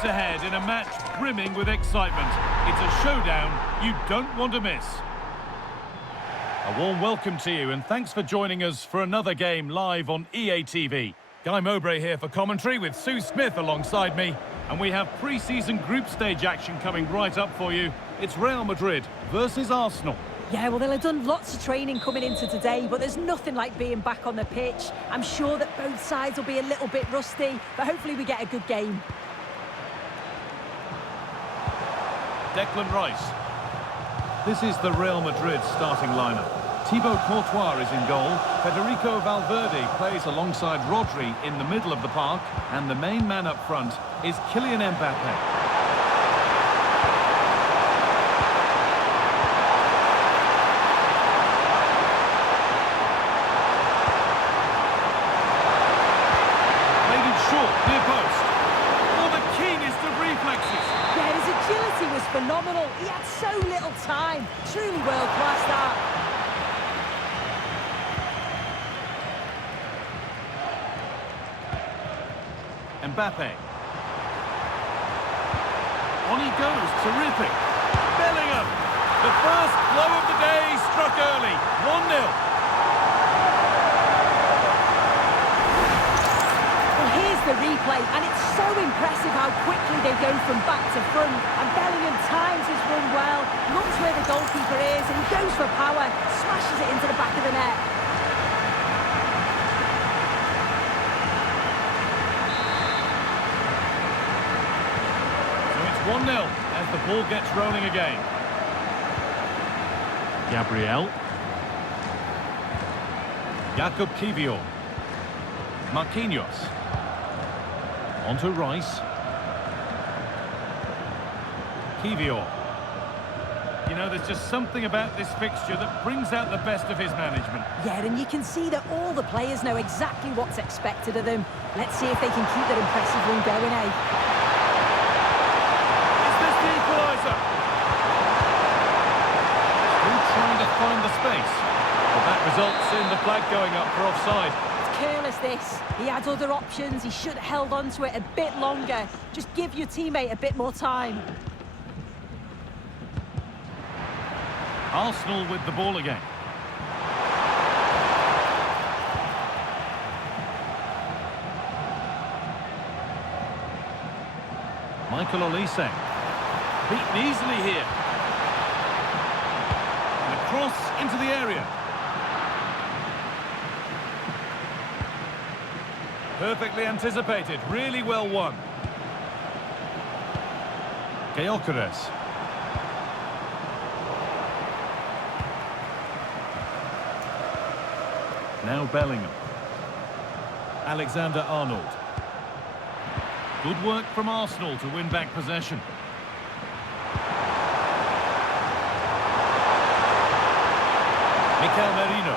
head-to-head in a match brimming with excitement. It's a showdown you don't want to miss. A warm welcome to you and thanks for joining us for another game live on EA TV. Guy Mowbray here for commentary with Sue Smith alongside me. And we have pre-season group stage action coming right up for you. It's Real Madrid versus Arsenal. Yeah, well, they'll have done lots of training coming into today, but there's nothing like being back on the pitch. I'm sure that both sides will be a little bit rusty, but hopefully we get a good game. Declan Rice. This is the Real Madrid starting lineup. Thibaut Courtois is in goal. Federico Valverde plays alongside Rodri in the middle of the park. And the main man up front is Kylian Mbappe. Phenomenal. He had so little time. Truly world-class that. Mbappe. On he goes. Terrific. Bellingham. The first blow of the day struck early. 1-0. The replay, and it's so impressive how quickly they go from back to front, and Bellingham times his run well, looks where the goalkeeper is, and he goes for power, smashes it into the back of the net. So it's 1-0 as the ball gets rolling again. Gabriel. Jakub Kiwior. Marquinhos. On to Rice. Kiwior. You know, there's just something about this fixture that brings out the best of his management. Yeah, and you can see that all the players know exactly what's expected of them. Let's see if they can keep that impressive run going, eh? Is this the equaliser? Still trying to find the space. But that results in the flag going up for offside. Careless this. He had other options. He should have held on to it a bit longer. Just give your teammate a bit more time. Arsenal with the ball again. Michael Olise. Beaten easily here. And a cross into the area. Perfectly anticipated, really well won. Gyökeres. Now Bellingham. Alexander-Arnold. Good work from Arsenal to win back possession. Mikel Merino.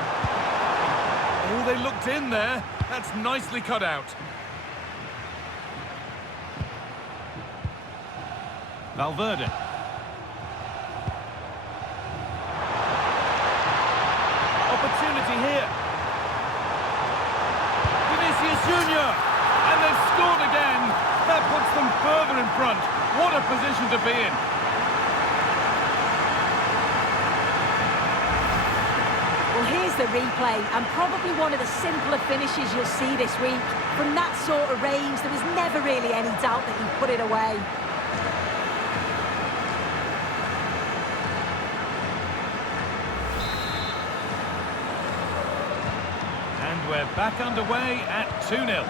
Oh, they looked in there. That's nicely cut out. Valverde. Opportunity here. Vinicius Junior. And they've scored again. That puts them further in front. What a position to be in. Well, here's the replay, and probably one of the simpler finishes you'll see this week. From that sort of range, there was never really any doubt that he put it away. And we're back underway at 2-0.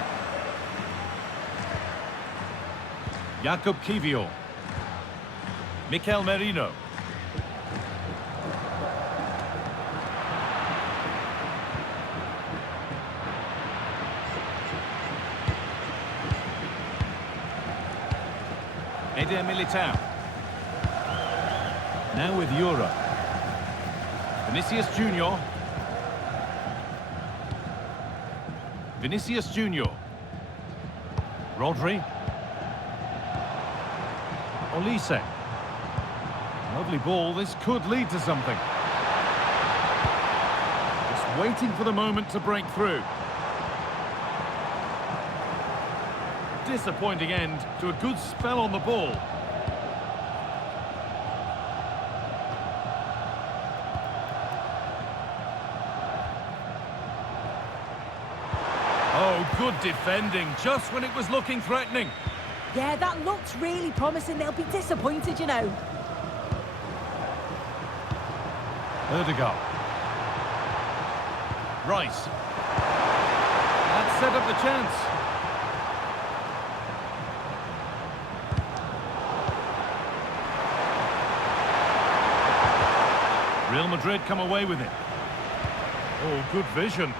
Jakub Kiwior. Mikel Merino. Eder Militao. Now with Euro. Vinicius Junior. Vinicius Junior. Rodri. Olise. Lovely ball. This could lead to something. Just waiting for the moment to break through. disappointing end to a good spell on the ball. Oh, good defending, just when it was looking threatening. Yeah, that looked really promising. They'll be disappointed, you know. Erdegaard. Rice. That set up the chance. Real Madrid come away with it. Oh, good vision. And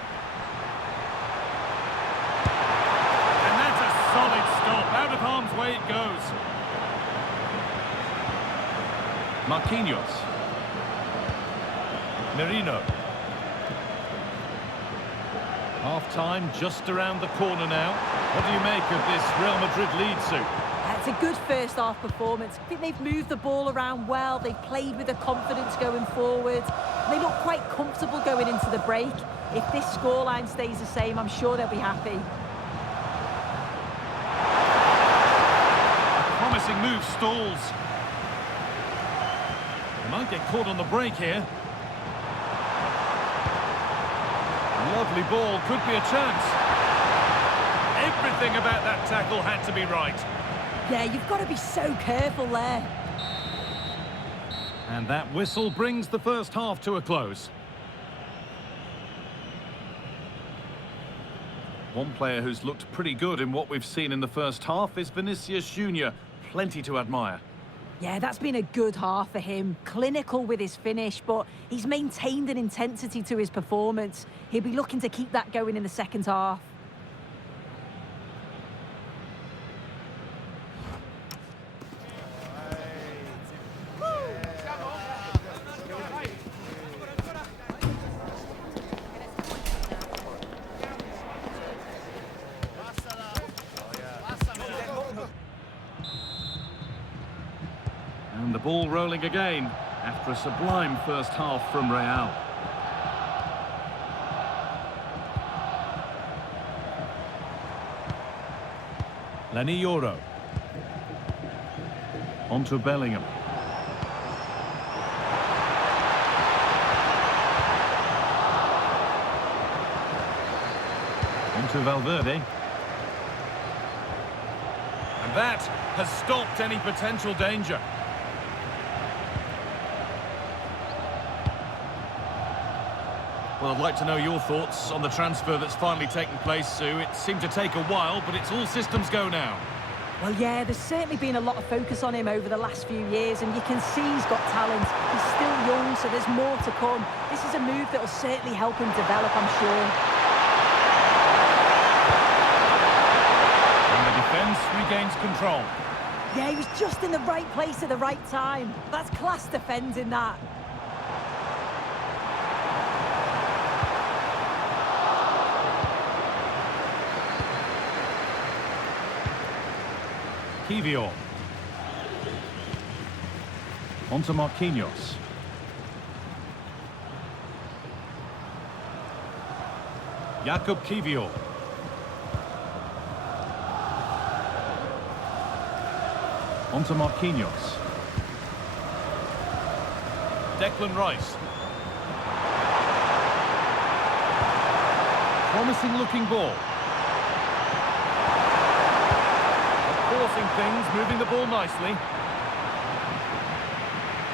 that's a solid stop. Out of harm's way it goes. Marquinhos. Merino. Half-time just around the corner now. What do you make of this Real Madrid lead, Sue? It's a good first-half performance. I think they've moved the ball around well. They've played with the confidence going forward. They look quite comfortable going into the break. If this scoreline stays the same, I'm sure they'll be happy. A promising move stalls. They might get caught on the break here. Lovely ball, could be a chance. Everything about that tackle had to be right. Yeah, you've got to be so careful there. And that whistle brings the first half to a close. One player who's looked pretty good in what we've seen in the first half is Vinicius Junior. Plenty to admire. Yeah, that's been a good half for him. Clinical with his finish, but he's maintained an intensity to his performance. He'll be looking to keep that going in the second half. And the ball rolling again after a sublime first half from Real. Lanioro. On to Bellingham. On to Valverde. And that has stopped any potential danger. Well, I'd like to know your thoughts on the transfer that's finally taken place, Sue. It seemed to take a while, but it's all systems go now. Well, yeah, there's certainly been a lot of focus on him over the last few years, and you can see he's got talent. He's still young, so there's more to come. This is a move that will certainly help him develop, I'm sure. And the defence regains control. Yeah, he was just in the right place at the right time. That's class defending, that. Kivior. On to Marquinhos. Jakub Kivior. On to Marquinhos. Declan Rice. Promising looking ball. Forcing things, moving the ball nicely.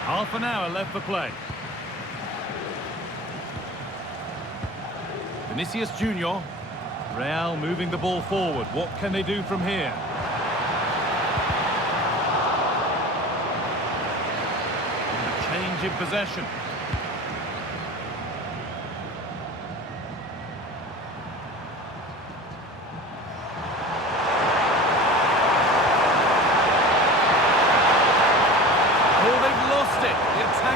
Half an hour left for play. Vinicius Junior. Real moving the ball forward. What can they do from here? And a change in possession.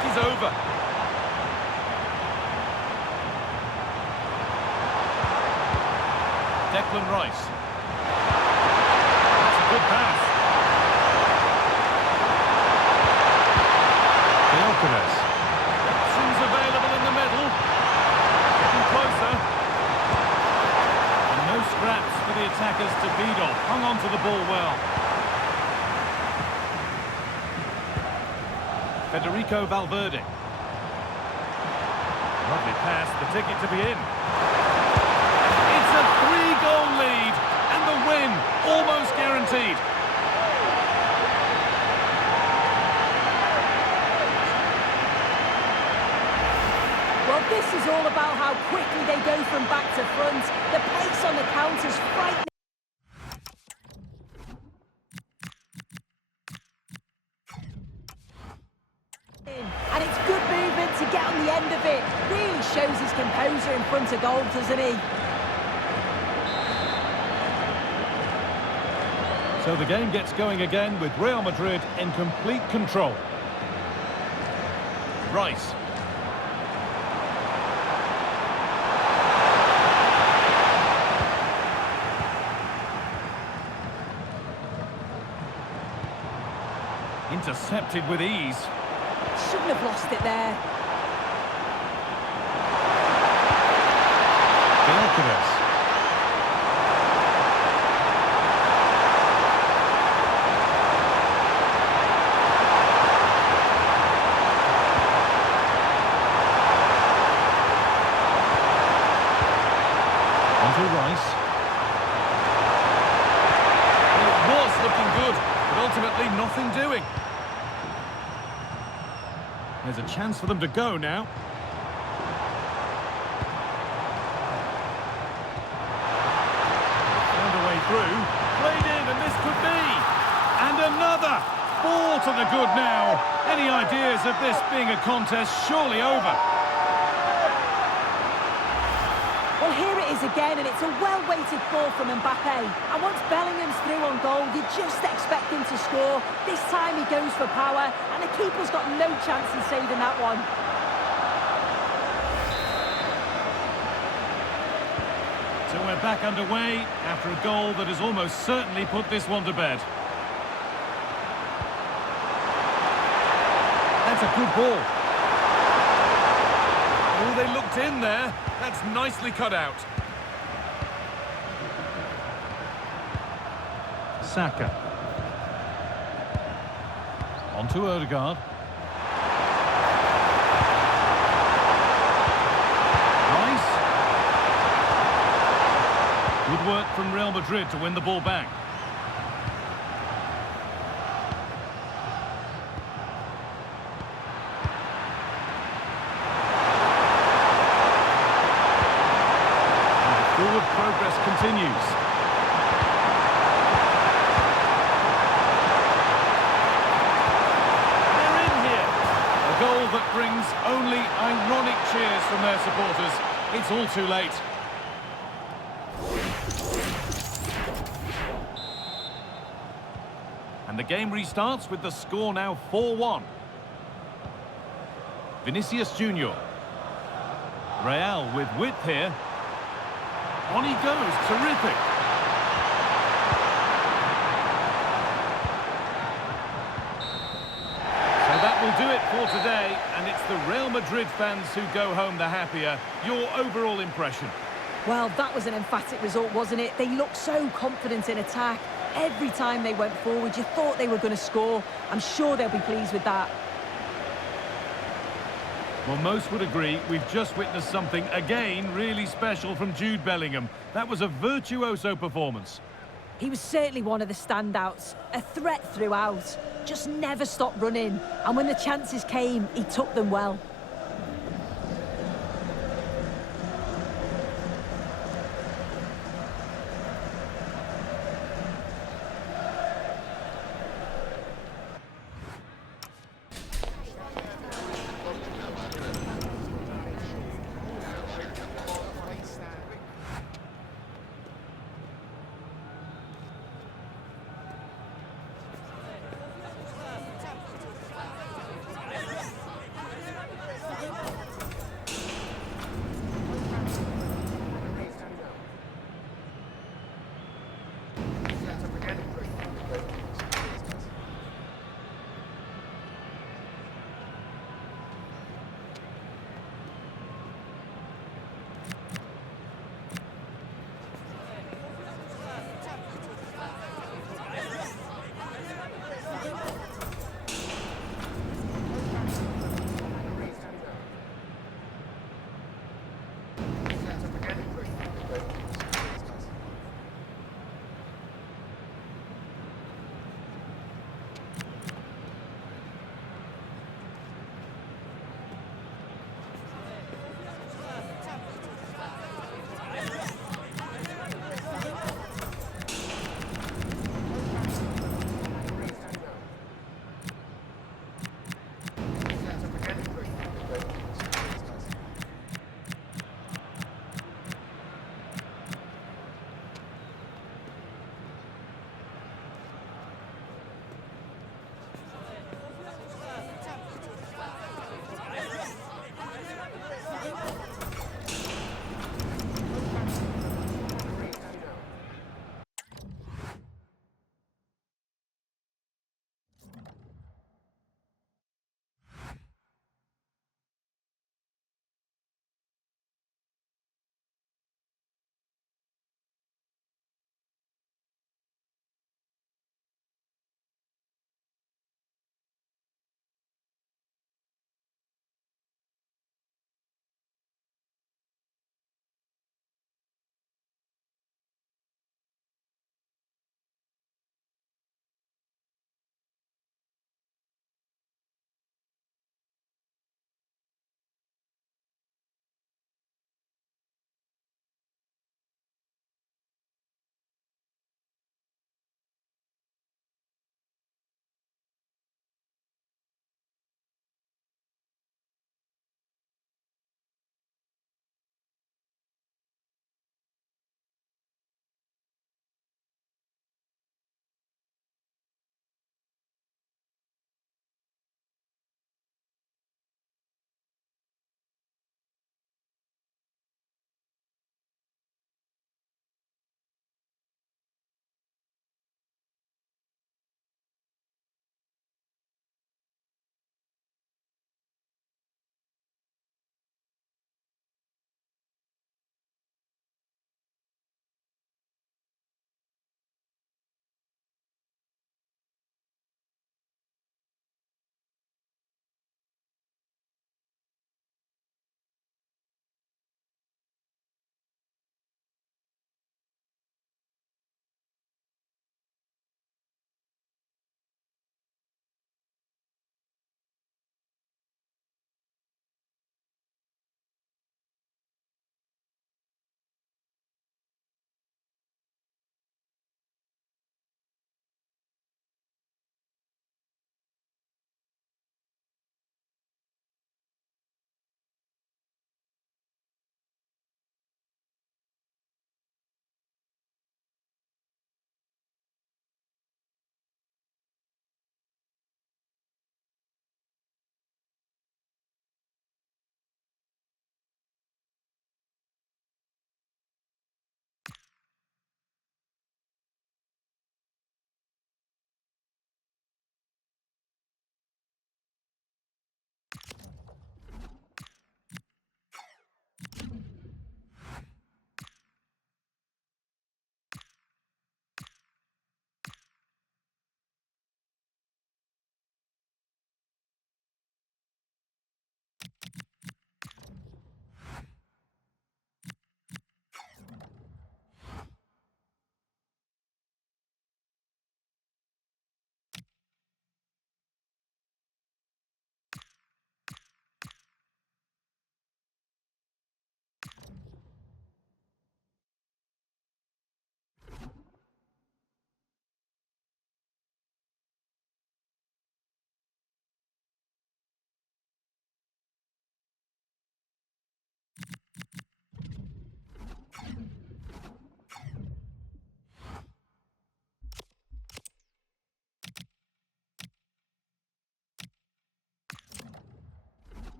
Is over. Declan Rice. That's a good pass. Gyökeres. Options available in the middle. Getting closer. And no scraps for the attackers to feed off. Hung on to the ball Federico Valverde. Lovely pass, the ticket to be in. It's a 3-goal lead, and the win almost guaranteed. Well, this is all about how quickly they go from back to front. The pace on the counter's frightening. And it's good movement to get on the end of it. Really shows his composure in front of goal, doesn't he? So the game gets going again with Real Madrid in complete control. Rice. Intercepted with ease. Shouldn't have lost it there. Vallecano. Onto Rice. Well, it was looking good, but ultimately nothing doing. There's a chance for them to go now. Found a way through. Played in, and this could be. And another. Ball to the good now. Any ideas of this being a contest surely over? Well, here it is again, and it's a well-weighted ball from Mbappe. And once Bellingham's through on goal, you just expect him to score. This time he goes for power, and the keeper's got no chance in saving that one. So we're back underway after a goal that has almost certainly put this one to bed. That's a good ball. Oh, they looked in there. That's nicely cut out. Saka. On to Odegaard. Rice. Good work from Real Madrid to win the ball back. Forward progress continues. They're in here. A goal that brings only ironic cheers from their supporters. It's all too late. And the game restarts with the score now 4-1. Vinicius Junior. Real with width here. On he goes, terrific. So that will do it for today, and it's the Real Madrid fans who go home the happier. Your overall impression? Well, that was an emphatic result, wasn't it? They looked so confident in attack. Every time they went forward, you thought they were going to score. I'm sure they'll be pleased with that. Well, most would agree we've just witnessed something, again, really special from Jude Bellingham. That was a virtuoso performance. He was certainly one of the standouts, a threat throughout, just never stopped running. And when the chances came, he took them well.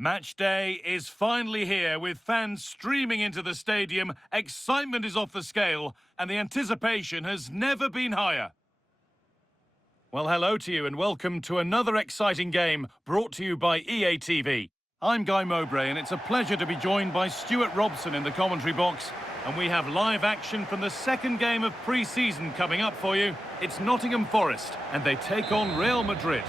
Match day is finally here with fans streaming into the stadium, excitement is off the scale, and the anticipation has never been higher. Well, hello to you and welcome to another exciting game brought to you by EA TV. I'm Guy Mowbray and it's a pleasure to be joined by Stuart Robson in the commentary box. And we have live action from the second game of pre-season coming up for you. It's Nottingham Forest and they take on Real Madrid.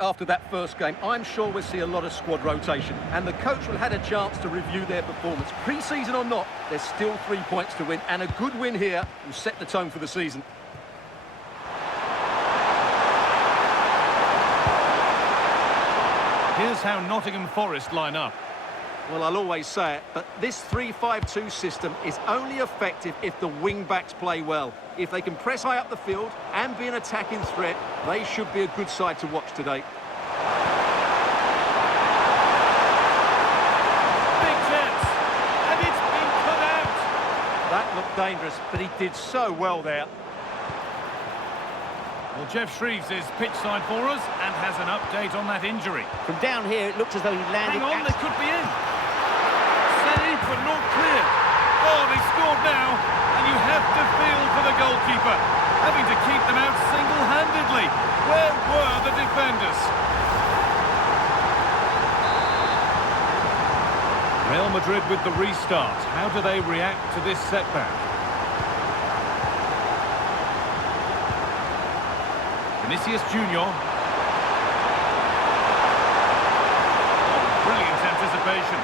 After that first game, I'm sure we'll see a lot of squad rotation, and the coach will have had a chance to review their performance. Pre-season or not, there's still 3 points to win, and a good win here will set the tone for the season. Here's how Nottingham Forest line up. Well, I'll always say it, but this 3-5-2 system is only effective if the wing-backs play well. If they can press high up the field and be an attacking threat, they should be a good side to watch today. Big chance, and it's been cut out. That looked dangerous, but he did so well there. Well, Jeff Shreves is pitch side for us and has an update on that injury. From down here, it looks as though he landed... Hang on, they could be in. Saved, but not cleared. Oh, they scored now, and you have to feel for the goalkeeper, having to keep them out single-handedly. Where were the defenders? Real Madrid with the restart. How do they react to this setback? Vinicius Junior. Brilliant anticipation.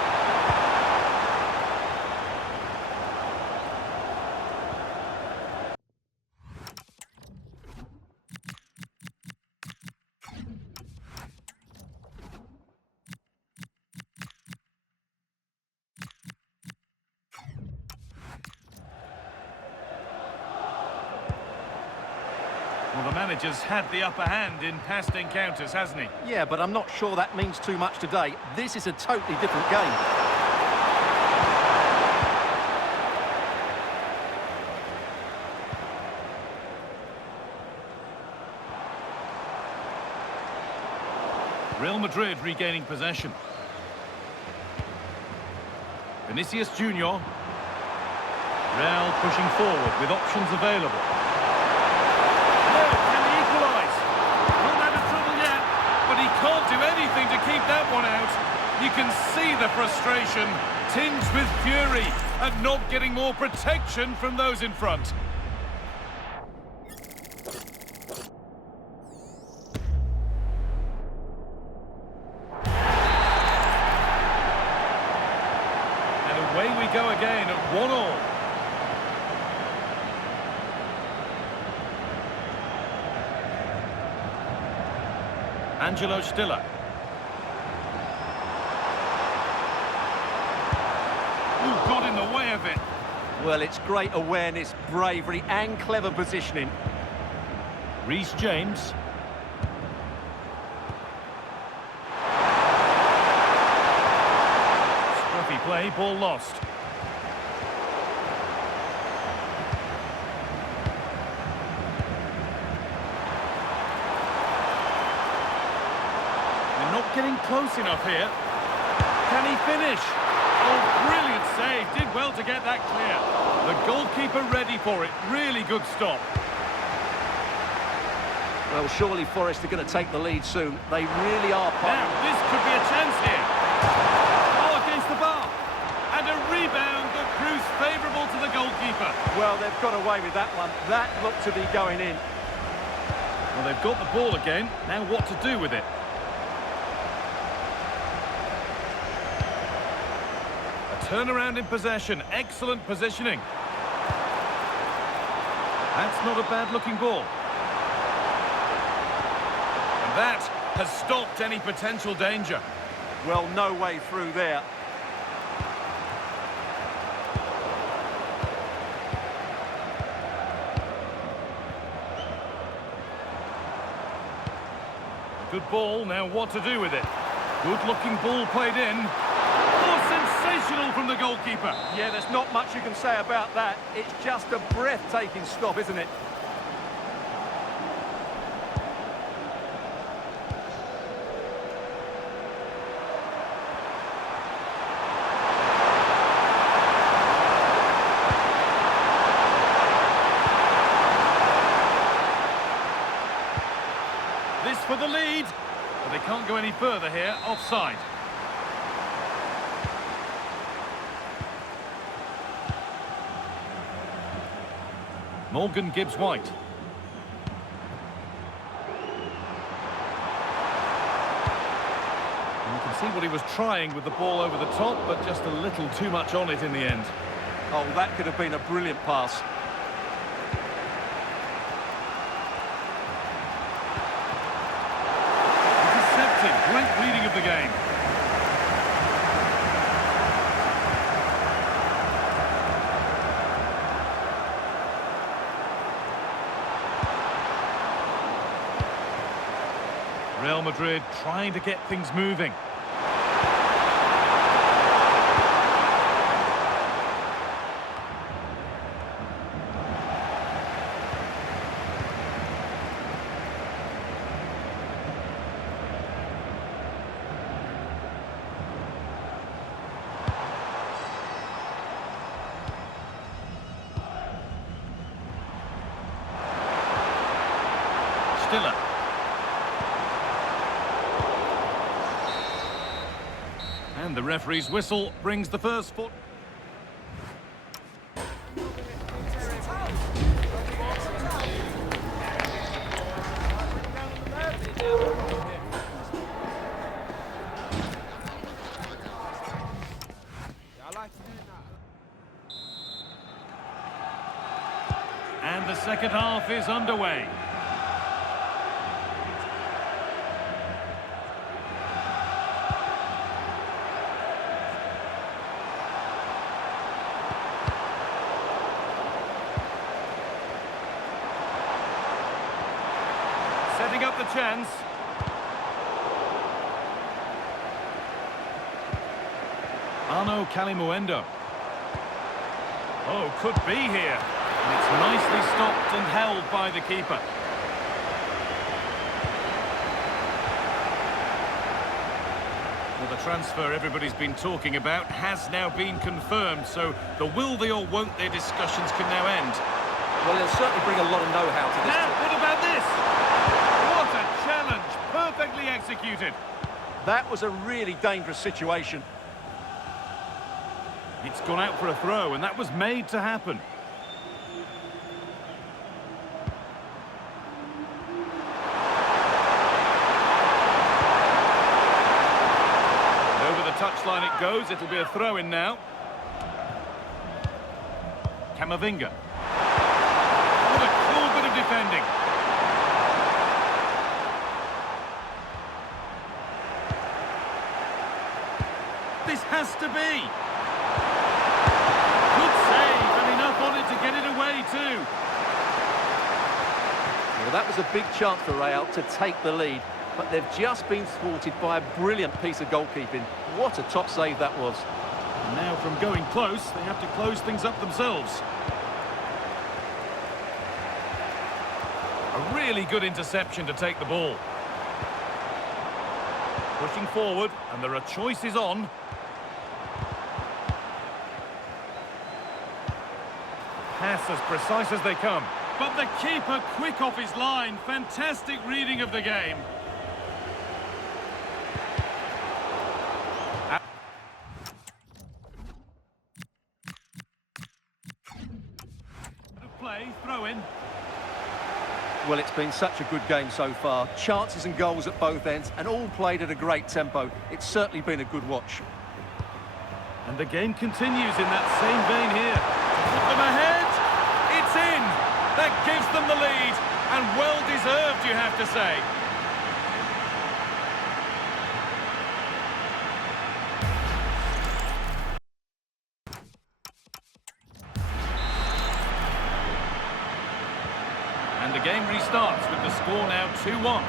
Well, the manager's had the upper hand in past encounters, hasn't he? Yeah, but I'm not sure that means too much today. This is a totally different game. Real Madrid regaining possession. Vinicius Junior. Real pushing forward with options available. No, can he equalise? Not out of trouble yet, but he can't do anything to keep that one out. You can see the frustration, tinged with fury, at not getting more protection from those in front. Away we go again at 1-1. Angelo Stiller. Ooh, got in the way of it. Well, it's great awareness, bravery and clever positioning. Reece James. Play, ball lost. They're not getting close enough here. Can he finish? Oh, brilliant save. Did well to get that clear. The goalkeeper ready for it. Really good stop. Well, surely Forest are going to take the lead soon. They really are. Now, this could be a chance here. Oh, against the bar. And a rebound that proves favourable to the goalkeeper. Well, they've got away with that one. That looked to be going in. Well, they've got the ball again. Now what to do with it? A turnaround in possession. Excellent positioning. That's not a bad-looking ball. And that has stopped any potential danger. Well, no way through there. Good ball, now what to do with it? Good-looking ball played in. Oh, sensational from the goalkeeper. Yeah, there's not much you can say about that. It's just a breathtaking stop, isn't it? This for the lead, but they can't go any further here, offside. Morgan Gibbs-White. see what he was trying with the ball over the top, but just a little too much on it in the end. Oh, that could have been a brilliant pass. Intercepted. Great reading of the game. Real Madrid trying to get things moving. Stiller. And the referee's whistle brings the first foot. And the second half is underway. Setting up the chance. Arno Calimuendo. Oh, could be here. And it's nicely stopped and held by the keeper. Well, the transfer everybody's been talking about has now been confirmed, so the will they or won't they discussions can now end. Well, he'll certainly bring a lot of know-how to this. Now, team. what about this? What a challenge! Perfectly executed. That was a really dangerous situation. It's gone out for a throw, and that was made to happen. Over the touchline it goes. It'll be a throw-in now. Camavinga. What a cool bit of defending. This has to be. Good save, and enough on it to get it away too. Well, that was a big chance for Rayo to take the lead, but they've just been thwarted by a brilliant piece of goalkeeping. What a top save that was. And now from going close, they have to close things up themselves. A really good interception to take the ball. Pushing forward, and there are choices on. Pass as precise as they come. But the keeper quick off his line. Fantastic reading of the game. Play, throw in. Well, it's been such a good game so far. Chances and goals at both ends, and all played at a great tempo. It's certainly been a good watch. And the game continues in that same vein here. Put them ahead. It's in. That gives them the lead. And well-deserved, you have to say. And the game restarts with the score now 2-1.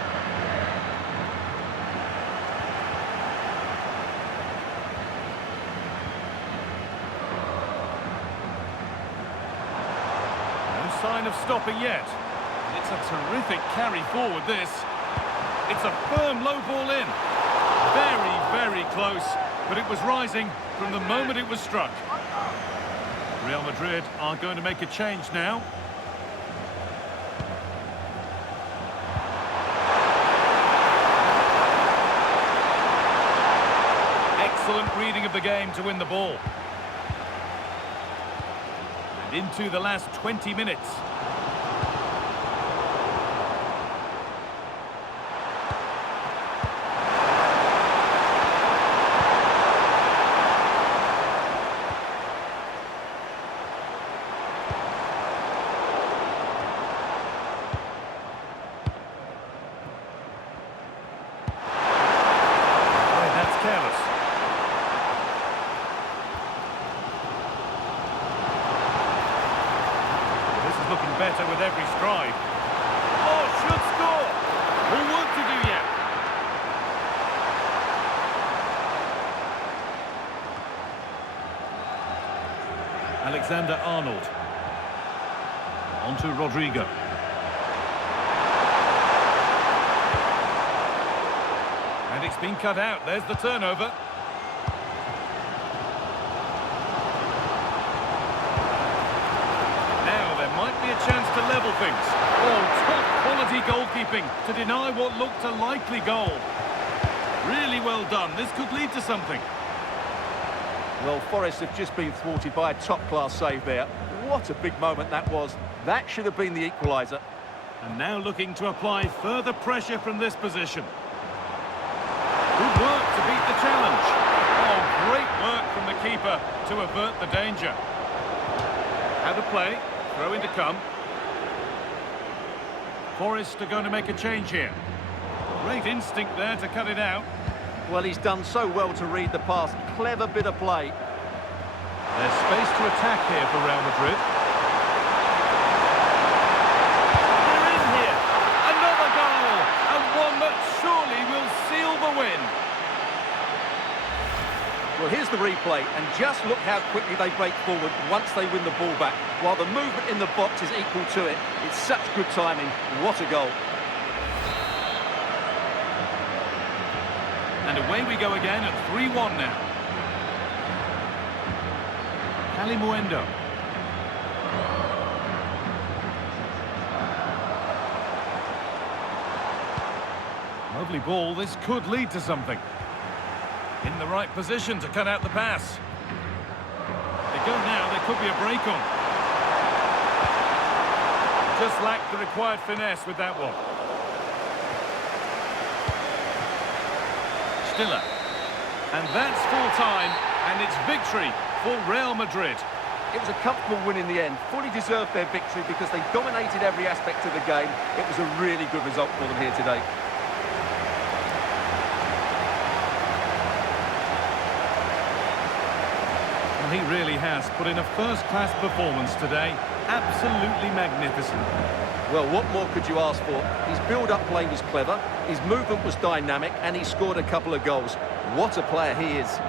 Sign of stopping yet. It's a terrific carry forward, this. It's a firm low ball in. Very, very close, but it was rising from the moment it was struck. Real Madrid are going to make a change now. Excellent reading of the game to win the ball. Into the last 20 minutes. better with every stride. Oh, should score! Who would to do yet? Alexander-Arnold. On to Rodrigo. And it's been cut out. There's the turnover. Now there might be a chance to level things. Oh, top quality goalkeeping to deny what looked a likely goal. Really well done. This could lead to something. Well, Forest have just been thwarted by a top-class save there. What a big moment that was. That should have been the equaliser. And now looking to apply further pressure from this position. Good work to beat the challenge. Oh, great work from the keeper to avert the danger. Out of play, throw in to come. Forest are going to make a change here. Great instinct there to cut it out. Well, he's done so well to read the pass. Clever bit of play. There's space to attack here for Real Madrid. They're in here. Another goal. And one that surely will seal the win. Well, here's the replay, and just look how quickly they break forward once they win the ball back. While the movement in the box is equal to it. It's such good timing. What a goal. And away we go again at 3-1 now. Calimuendo. Lovely ball. This could lead to something. In the right position to cut out the pass. They go now. There could be a break on. Just lacked the required finesse with that one. Stiller. And that's full time, and it's victory for Real Madrid. It was a comfortable win in the end. Fully deserved their victory because they dominated every aspect of the game. It was a really good result for them here today. Well, he really has put in a first-class performance today. Absolutely magnificent. Well, what more could you ask for? His build-up play was clever, his movement was dynamic, and he scored a couple of goals. What a player he is.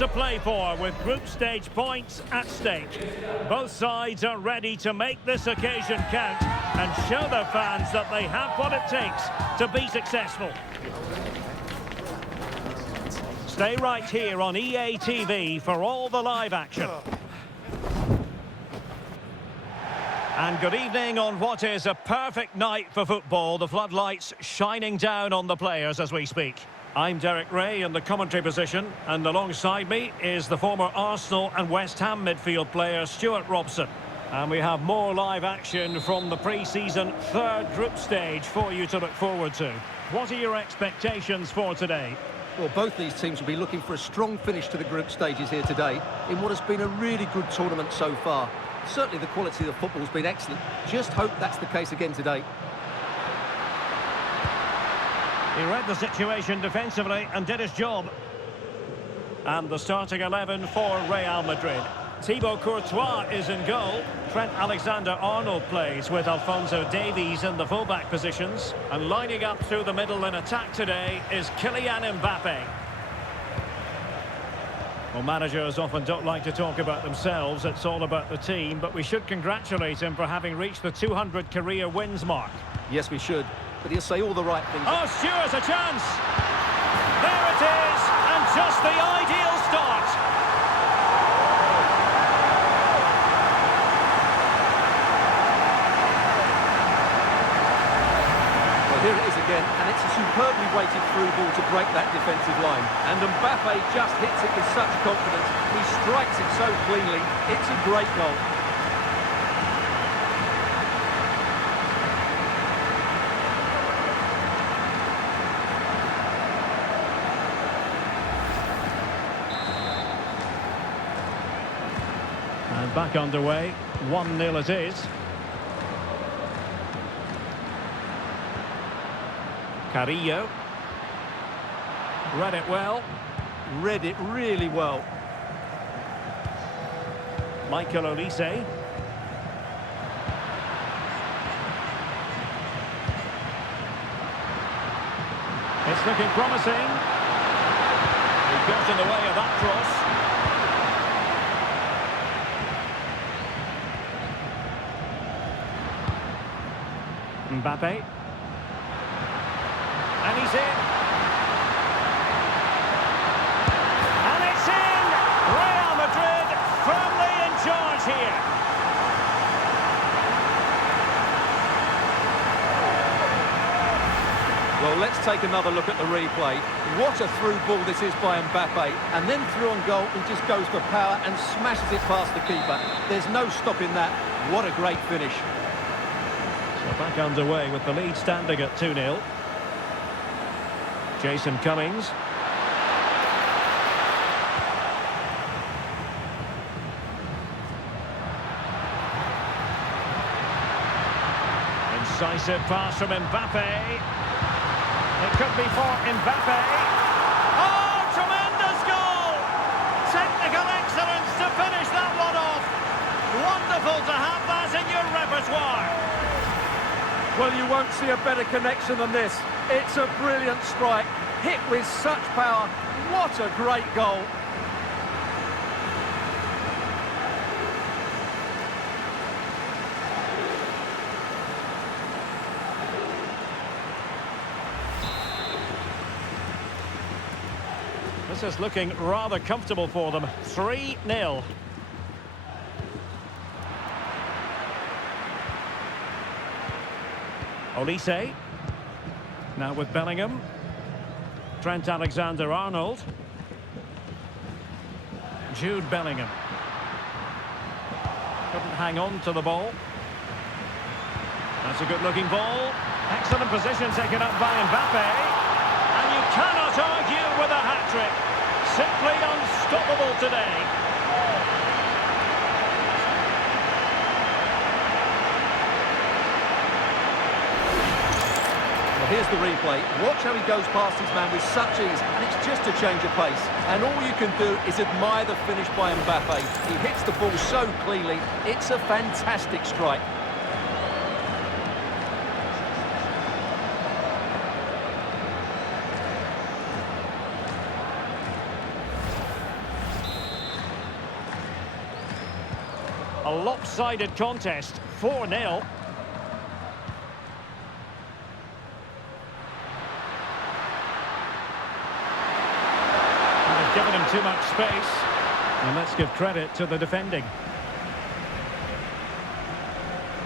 to play for with group stage points at stake. Both sides are ready to make this occasion count and show their fans that they have what it takes to be successful. Stay right here on EA TV for all the live action. And good evening on what is a perfect night for football. The floodlights shining down on the players as we speak. I'm Derek Ray in the commentary position, and alongside me is the former Arsenal and West Ham midfield player Stuart Robson. And we have more live action from the pre-season third group stage for you to look forward to. What are your expectations for today? Well, both these teams will be looking for a strong finish to the group stages here today in what has been a really good tournament so far. Certainly the quality of the football has been excellent. Just hope that's the case again today. He read the situation defensively and did his job. And the starting 11 for Real Madrid. Thibaut Courtois is in goal. Trent Alexander-Arnold plays with Alphonso Davies in the fullback positions. And lining up through the middle in attack today is Kylian Mbappe. Well, managers often don't like to talk about themselves, it's all about the team, but we should congratulate him for having reached the 200 career wins mark. Yes, we should, but he'll say all the right things. Oh, Stuart's a chance! There it is, and just the ideal start! Here it is again, and it's a superbly weighted through ball to break that defensive line. And Mbappe just hits it with such confidence. He strikes it so cleanly. It's a great goal. And back underway, 1-0 it is. Carrillo. Read it well. Read it really well. Michael Olise. It's looking promising. He got in the way of that cross. Mbappe. And he's in. And it's in! Real Madrid firmly in charge here. Well, let's take another look at the replay. What a through ball this is by Mbappe. And then through on goal, he just goes for power and smashes it past the keeper. There's no stopping that. What a great finish. So back underway with the lead standing at 2-0. Jason Cummings. Incisive pass from Mbappe. It could be for Mbappe. Oh, tremendous goal! Technical excellence to finish that one off. Wonderful to have that in your repertoire. Well, you won't see a better connection than this. It's a brilliant strike, hit with such power. What a great goal. This is looking rather comfortable for them. 3-0. Olise. Now with Bellingham. Trent Alexander-Arnold. Jude Bellingham. Couldn't hang on to the ball. That's a good-looking ball. Excellent position taken up by Mbappe. And you cannot argue with a hat-trick. Simply unstoppable today. Here's the replay. Watch how he goes past his man with such ease, and it's just a change of pace. And all you can do is admire the finish by Mbappe. He hits the ball so cleanly. It's a fantastic strike. A lopsided contest, 4-0. They've given him too much space. And let's give credit to the defending.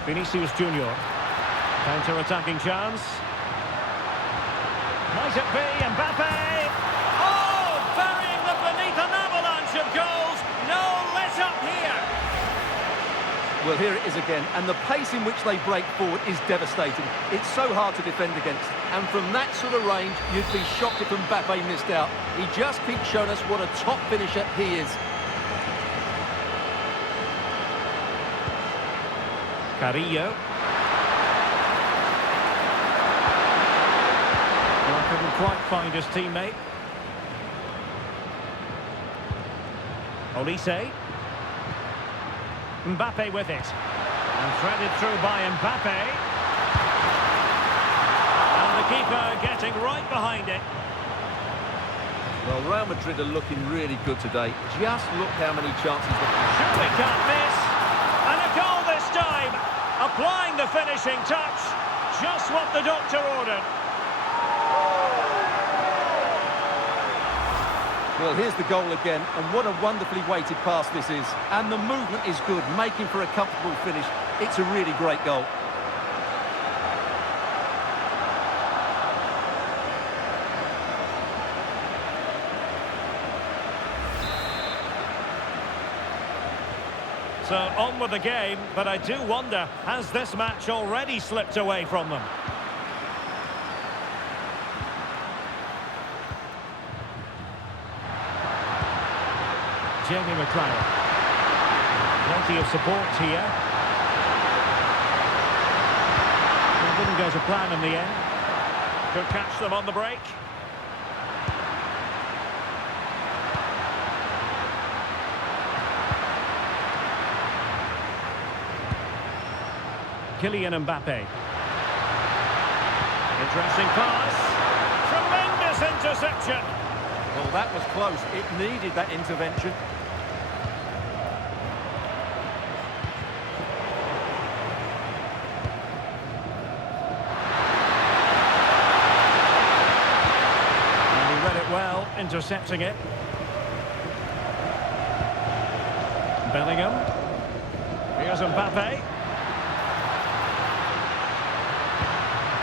Vinicius Junior. Counter-attacking chance. Might it be Mbappe? Oh, burying them beneath an avalanche of goals. No let up here. Well, here it is again, and the pace in which they break forward is devastating. It's so hard to defend against, and from that sort of range, you'd be shocked if Mbappe missed out. He just keeps showing us what a top finisher he is. Rayo. Well, couldn't quite find his teammate. Olise. Mbappe with it. And threaded through by Mbappe. And the keeper getting right behind it. Well, Real Madrid are looking really good today. Just look how many chances they have. Surely can't miss. And a goal this time. Applying the finishing touch. Just what the doctor ordered. Well, here's the goal again, and what a wonderfully weighted pass this is. And the movement is good, making for a comfortable finish. It's a really great goal. So on with the game, but I do wonder, has this match already slipped away from them? Jamie McLaren. Plenty of support here. It didn't go to plan in the end. Could catch them on the break. Kylian Mbappe. Interesting pass. Tremendous interception. Well, that was close. It needed that intervention. And he read it well, intercepting it. Bellingham. Here's Mbappe.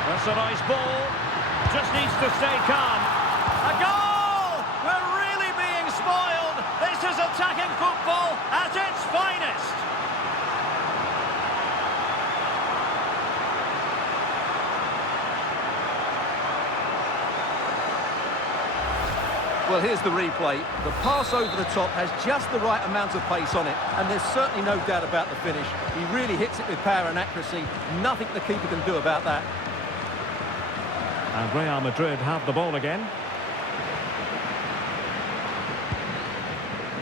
That's a nice ball. Just needs to stay calm. A goal! We're really being spoiled. This is attacking football at its finest. Well, here's the replay. The pass over the top has just the right amount of pace on it, and there's certainly no doubt about the finish. He really hits it with power and accuracy. Nothing the keeper can do about that. And Real Madrid have the ball again.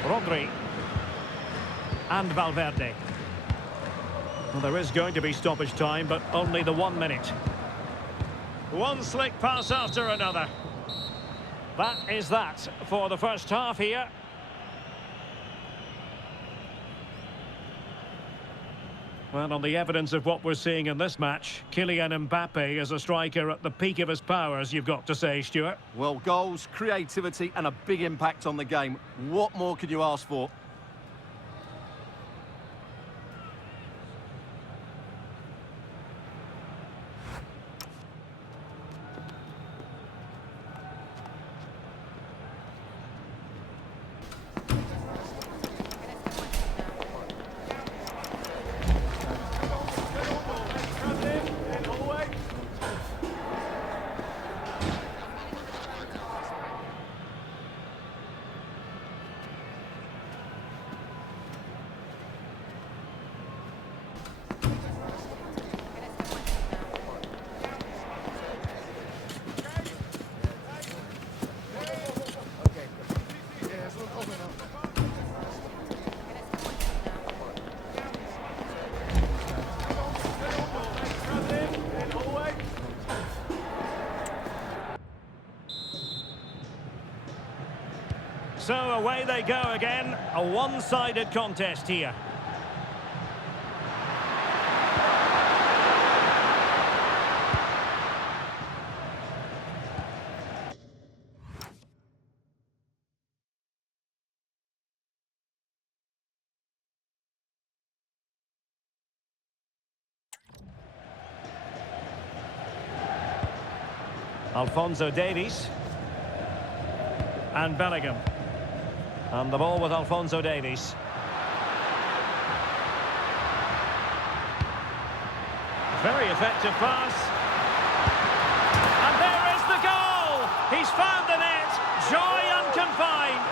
Rodri. And Valverde. Well, there is going to be stoppage time, but only the 1 minute. One slick pass after another. That is that for the first half here. Well, on the evidence of what we're seeing in this match, Kylian Mbappe is a striker at the peak of his powers, you've got to say, Stuart. Well, goals, creativity and a big impact on the game. What more could you ask for? So away they go again, a one-sided contest here. Alphonso Davies. And Bellingham. And the ball with Alphonso Davies. Very effective pass. And there is the goal! He's found the net. Joy unconfined.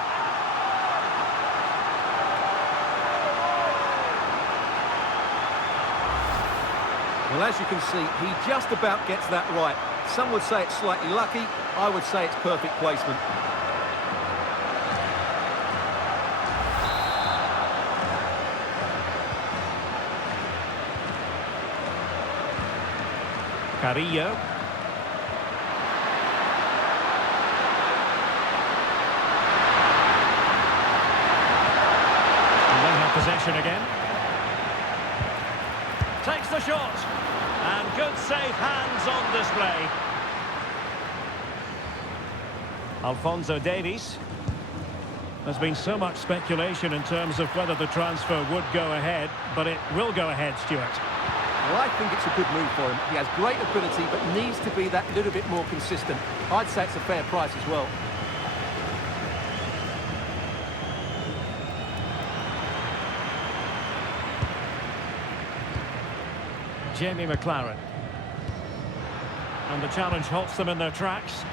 Well, as you can see, he just about gets that right. Some would say it's slightly lucky. I would say it's perfect placement. Carrillo. And they have possession again. Takes the shot. And good safe hands on display. Alphonso Davies. There's been so much speculation in terms of whether the transfer would go ahead, but it will go ahead, Stuart. Well, I think it's a good move for him. He has great ability, but needs to be that little bit more consistent. I'd say it's a fair price as well. Jamie McLaren. And the challenge halts them in their tracks.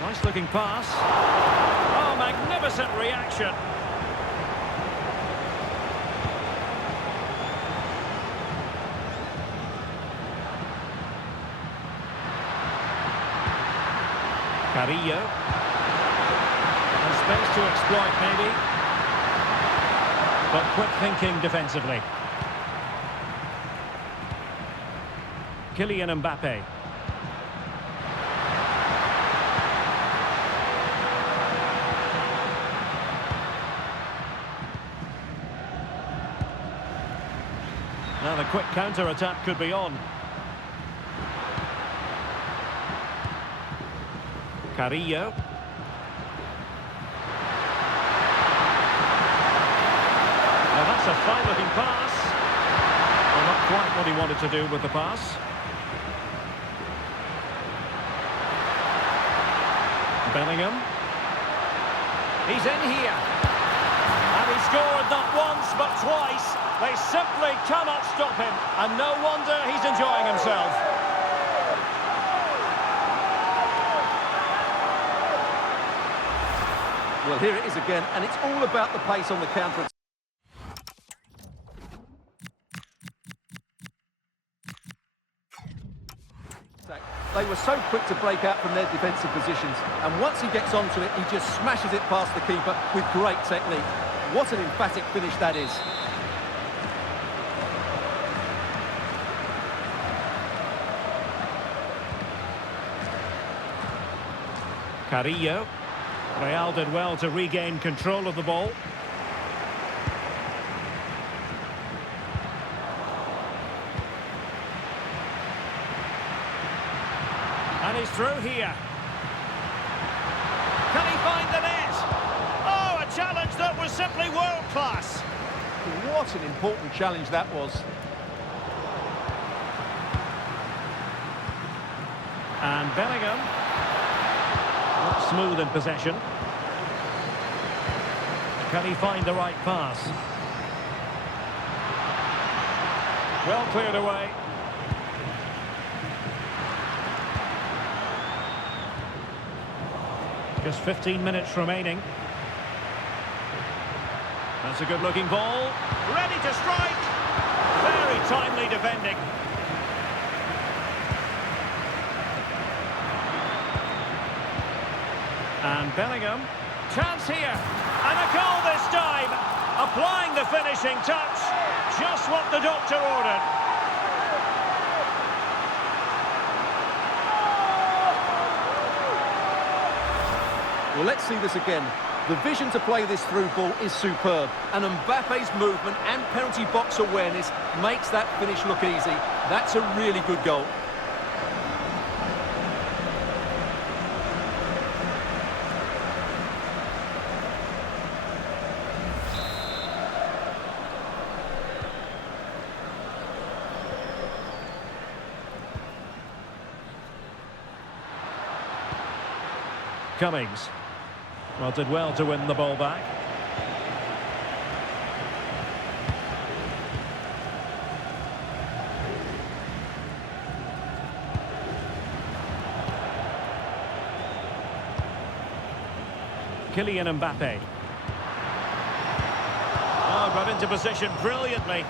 Nice looking pass. Oh, magnificent reaction. Carrillo. And space to exploit, maybe. But quick thinking defensively. Kylian Mbappe. Now the quick counter-attack could be on. Carrillo. Now that's a fine-looking pass. Well, not quite what he wanted to do with the pass. Bellingham. He's in here. And he scored not once but twice. They simply cannot stop him. And no wonder he's enjoying himself. Well, here it is again, and it's all about the pace on the counter-attack. They were so quick to break out from their defensive positions, and once he gets onto it, he just smashes it past the keeper with great technique. What an emphatic finish that is. Carrillo. Real did well to regain control of the ball. And he's through here. Can he find the net? Oh, a challenge that was simply world-class. What an important challenge that was. And Bellingham. Not smooth in possession. Can he find the right pass? Well cleared away. Just 15 minutes remaining. That's a good-looking ball. Ready to strike. Very timely defending. And Bellingham. Chance here. And a goal this time. Applying the finishing touch. Just what the doctor ordered. Well, let's see this again. The vision to play this through ball is superb, and Mbappe's movement and penalty box awareness makes that finish look easy. That's a really good goal. Cummings. Well, did well to win the ball back. Kylian Mbappe. Oh, got into position brilliantly.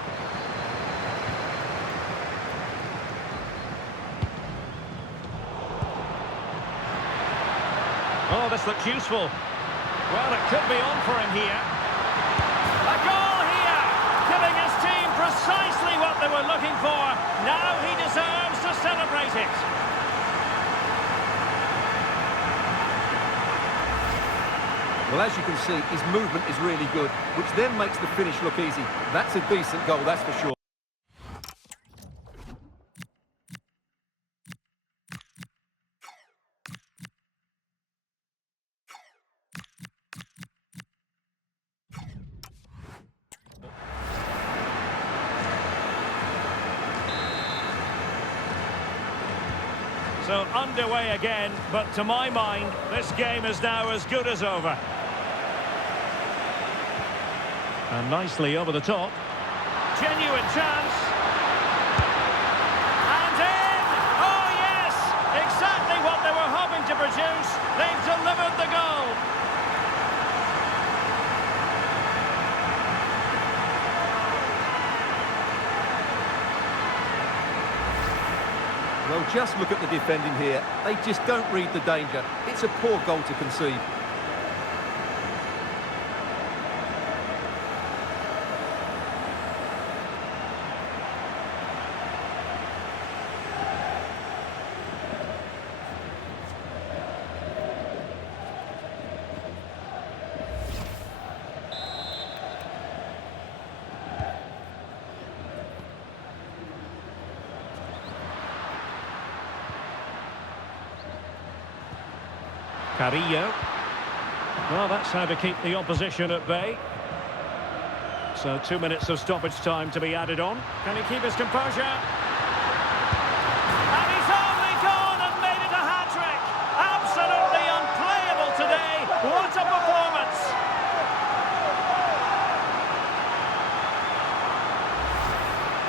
Oh, this looks useful. Well, it could be on for him here. A goal here, giving his team precisely what they were looking for. Now he deserves to celebrate it. Well, as you can see, his movement is really good, which then makes the finish look easy. That's a decent goal, that's for sure. So underway again, but to my mind, this game is now as good as over. And nicely over the top. Genuine chance. And in! Oh yes! Exactly what they were hoping to produce. They've delivered the goal. Well, just look at the defending here. They just don't read the danger. It's a poor goal to concede. Rayo. Well, that's how to keep the opposition at bay. So 2 minutes of stoppage time to be added on. Can he keep his composure? And he's only gone and made it a hat-trick. Absolutely unplayable today. What a performance!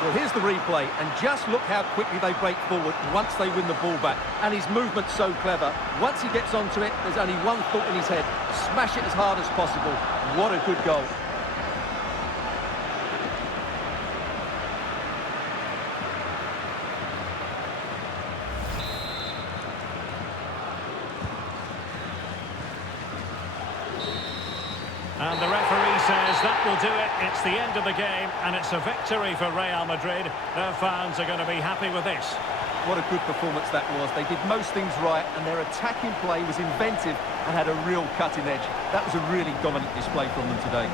Well, here's the replay, and just look how quickly they break forward once they win the ball back. And his movement's so clever. Once he gets onto it, there's only one thought in his head. Smash it as hard as possible. What a good goal. And the referee says that will do it. It's the end of the game, and it's a victory for Real Madrid. Their fans are going to be happy with this. What a good performance that was. They did most things right, and their attacking play was inventive and had a real cutting edge. That was a really dominant display from them today.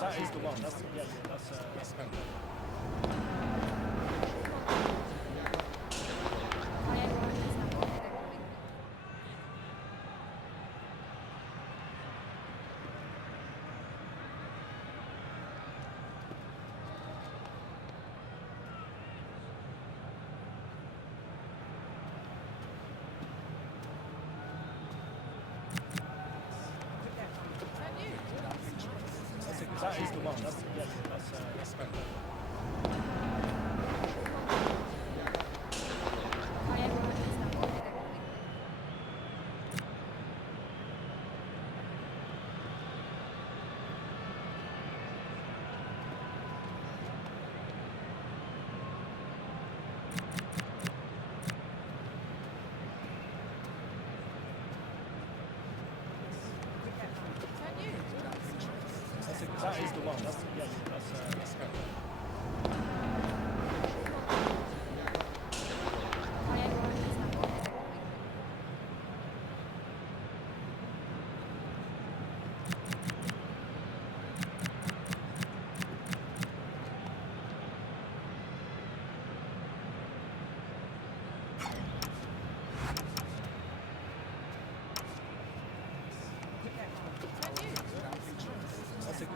That is the one. That's That is the one. That's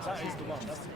That is the one. That's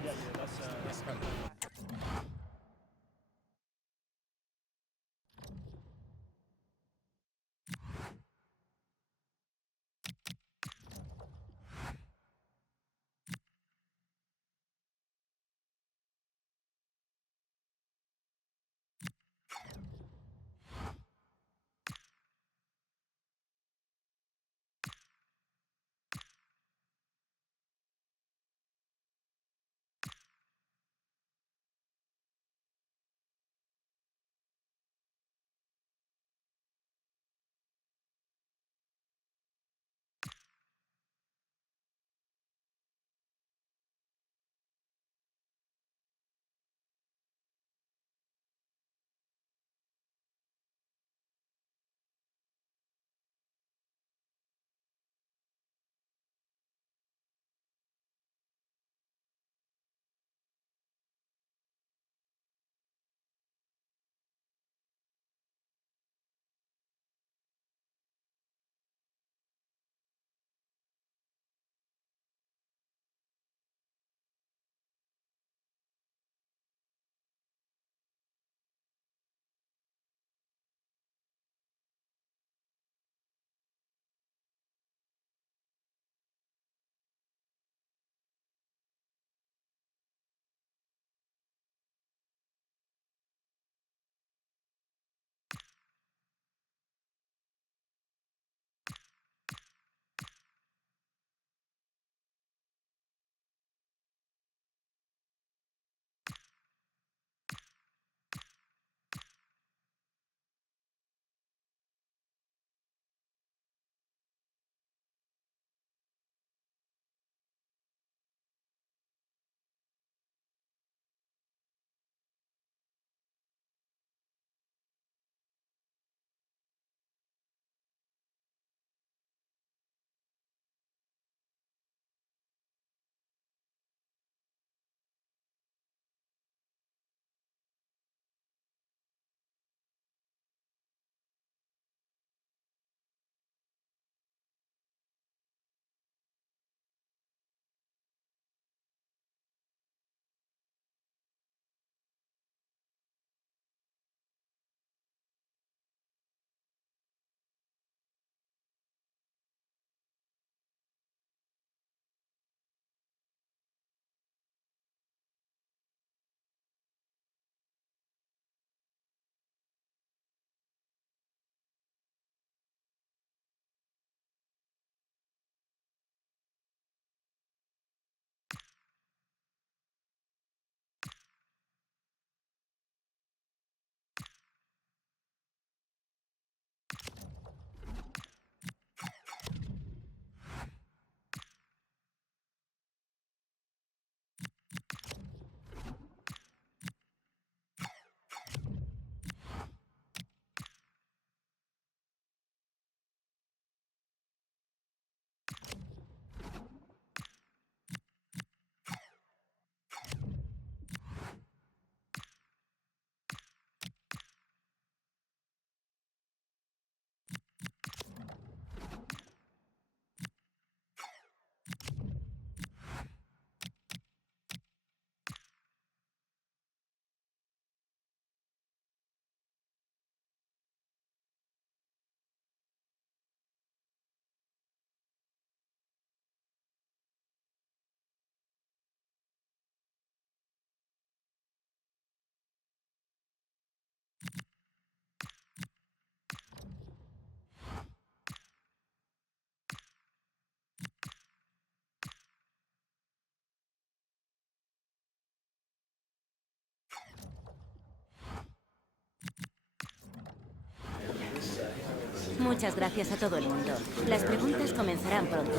Muchas gracias a todo el mundo. Las preguntas comenzarán pronto.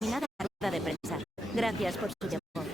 Terminada la rueda de prensa. Gracias por su llamado.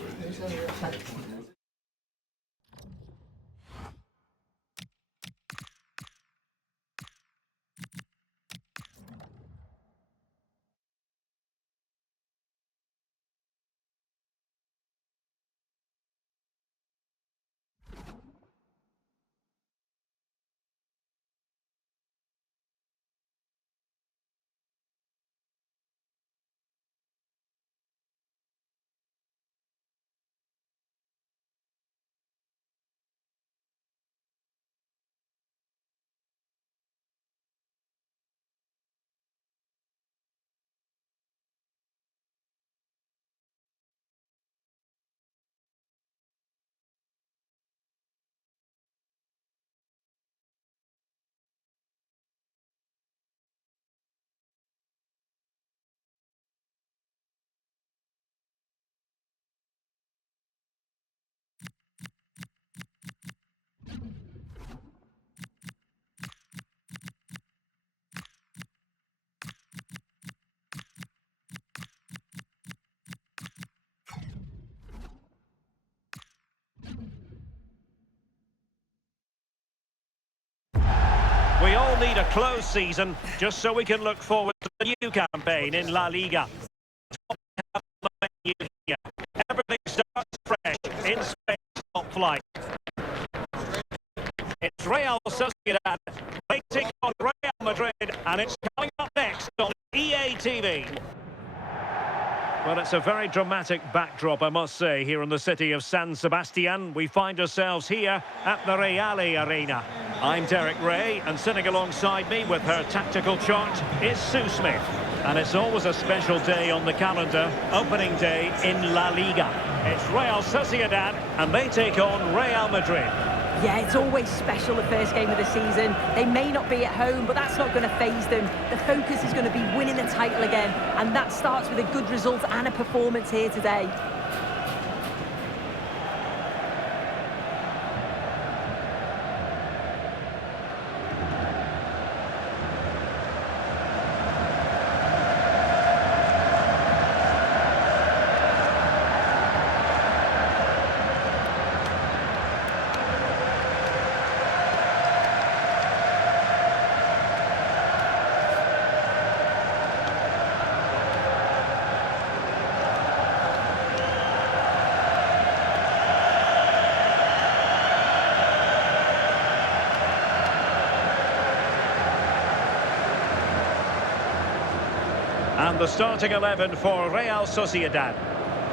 We all need a close season, just so we can look forward to the new campaign in La Liga. Everything starts fresh in Spain's top flight. It's Real Sociedad waiting on Real Madrid, and it's coming up next on EA TV. Well, it's a very dramatic backdrop, I must say, here in the city of San Sebastian. We find ourselves here at the Real Arena. I'm Derek Ray, and sitting alongside me with her tactical chart is Sue Smith. And it's always a special day on the calendar, opening day in La Liga. It's Real Sociedad, and they take on Real Madrid. Yeah, it's always special, the first game of the season. They may not be at home, but that's not going to faze them. The focus is going to be winning the title again, and that starts with a good result and a performance here today. And the starting 11 for Real Sociedad.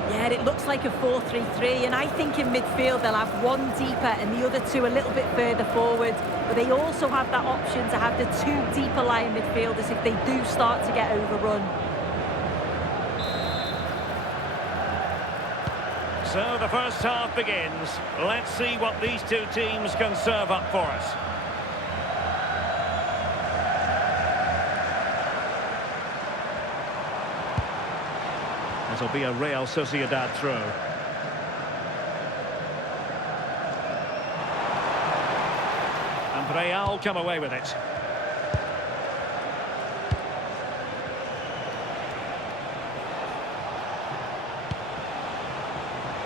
Yeah, it looks like a 4-3-3, and I think in midfield they'll have one deeper and the other two a little bit further forward. But they also have that option to have the two deeper lying midfielders if they do start to get overrun. So the first half begins. Let's see what these two teams can serve up for us. It'll be a Real Sociedad throw. And Real come away with it.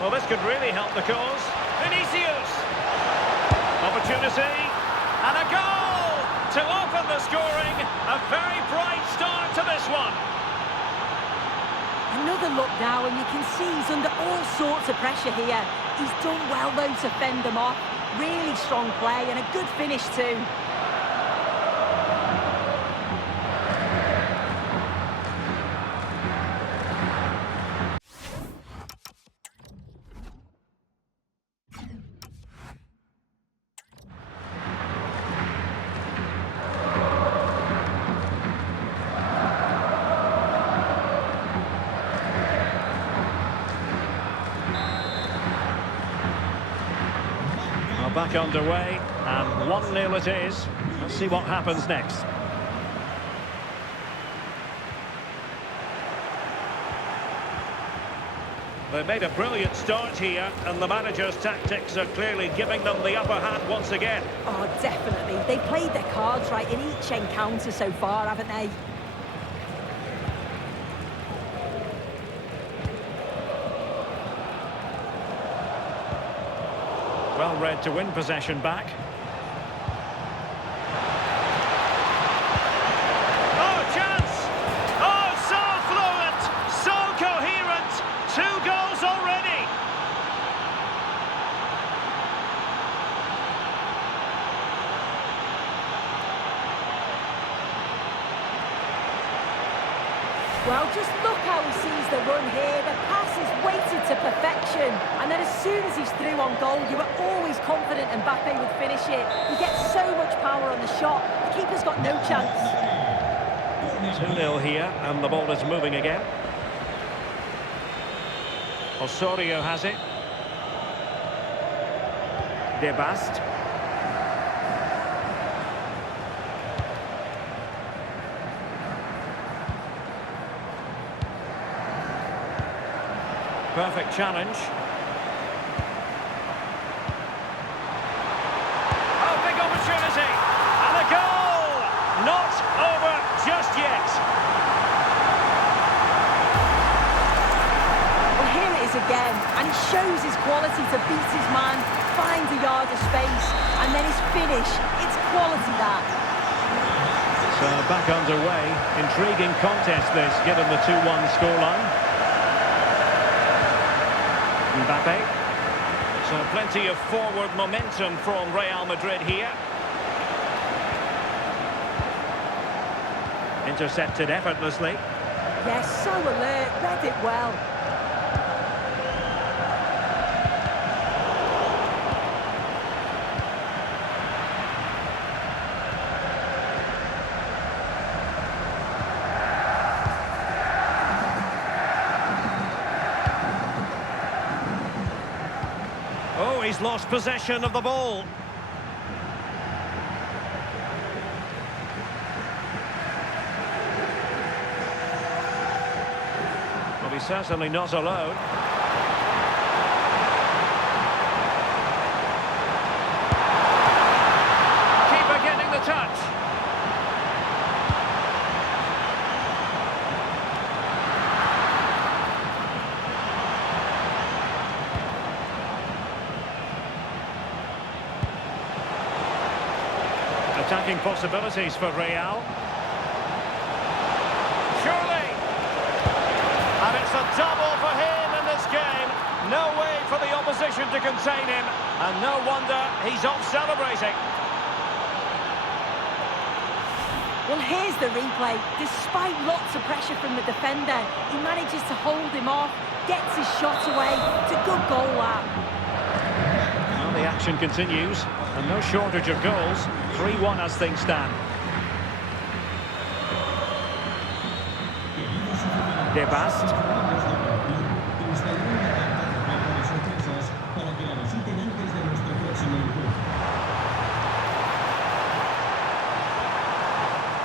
Well, this could really help the cause. Vinicius! Opportunity. And a goal to open the scoring. A very bright start to this one. Another look now, and you can see he's under all sorts of pressure here. He's done well, though, to fend them off. Really strong play and a good finish, too. back underway, and 1-0 it is. Let's see what happens next. They made a brilliant start here, and the manager's tactics are clearly giving them the upper hand once again. Oh, definitely. They played their cards right in each encounter so far, haven't they? Well read to win possession back. Oh, chance! Oh, so fluent, so coherent. 2 goals already. Well, just look how he sees the run here. The pass is weighted to perfection. And then as soon as he's through on goal, you were always confident Mbappe would finish it. He gets so much power on the shot. The keeper's got no chance. 2-0 here, and the ball is moving again. Osorio has it. De Bast. Perfect challenge. Oh, big opportunity. And a goal! Not over just yet. Well, here it is again. And he shows his quality to beat his man, finds a yard of space, and then his finish. It's quality, that. So back underway. Intriguing contest this, given the 2-1 scoreline. Mbappe. So plenty of forward momentum from Real Madrid here. Intercepted effortlessly. Yes, so alert, read it well. Oh, he's lost possession of the ball. Well, he's certainly not alone. Keeper getting the touch. Attacking possibilities for Real. Surely! And it's a double for him in this game. No way for the opposition to contain him. And no wonder he's off celebrating. Well, here's the replay. Despite lots of pressure from the defender, he manages to hold him off, gets his shot away. It's a good goal, that. Well, the action continues, and no shortage of goals. 3-1 as things stand. De Bast.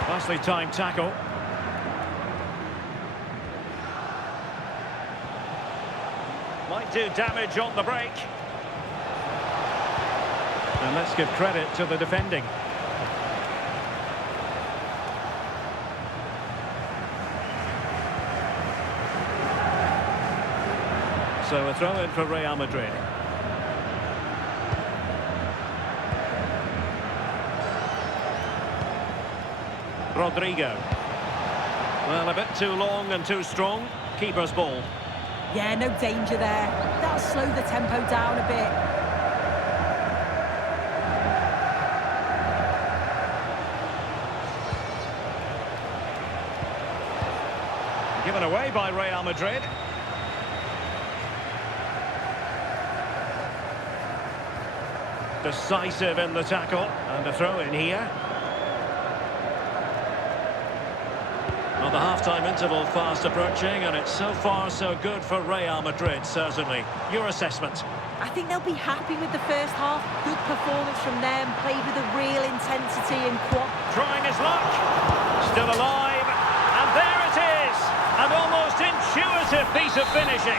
Nicely timed tackle. Might do damage on the break. And let's give credit to the defending. So a throw in for Real Madrid. Rodrigo. Well, a bit too long and too strong. Keeper's ball. Yeah, no danger there. That'll slow the tempo down a bit. Given away by Real Madrid. Decisive in the tackle, and a throw in here. Well, the half-time interval fast approaching, and it's so far so good for Real Madrid, certainly. Your assessment? I think they'll be happy with the first half. Good performance from them, played with a real intensity and Trying his luck. Still alive. And there it is. An almost intuitive piece of finishing.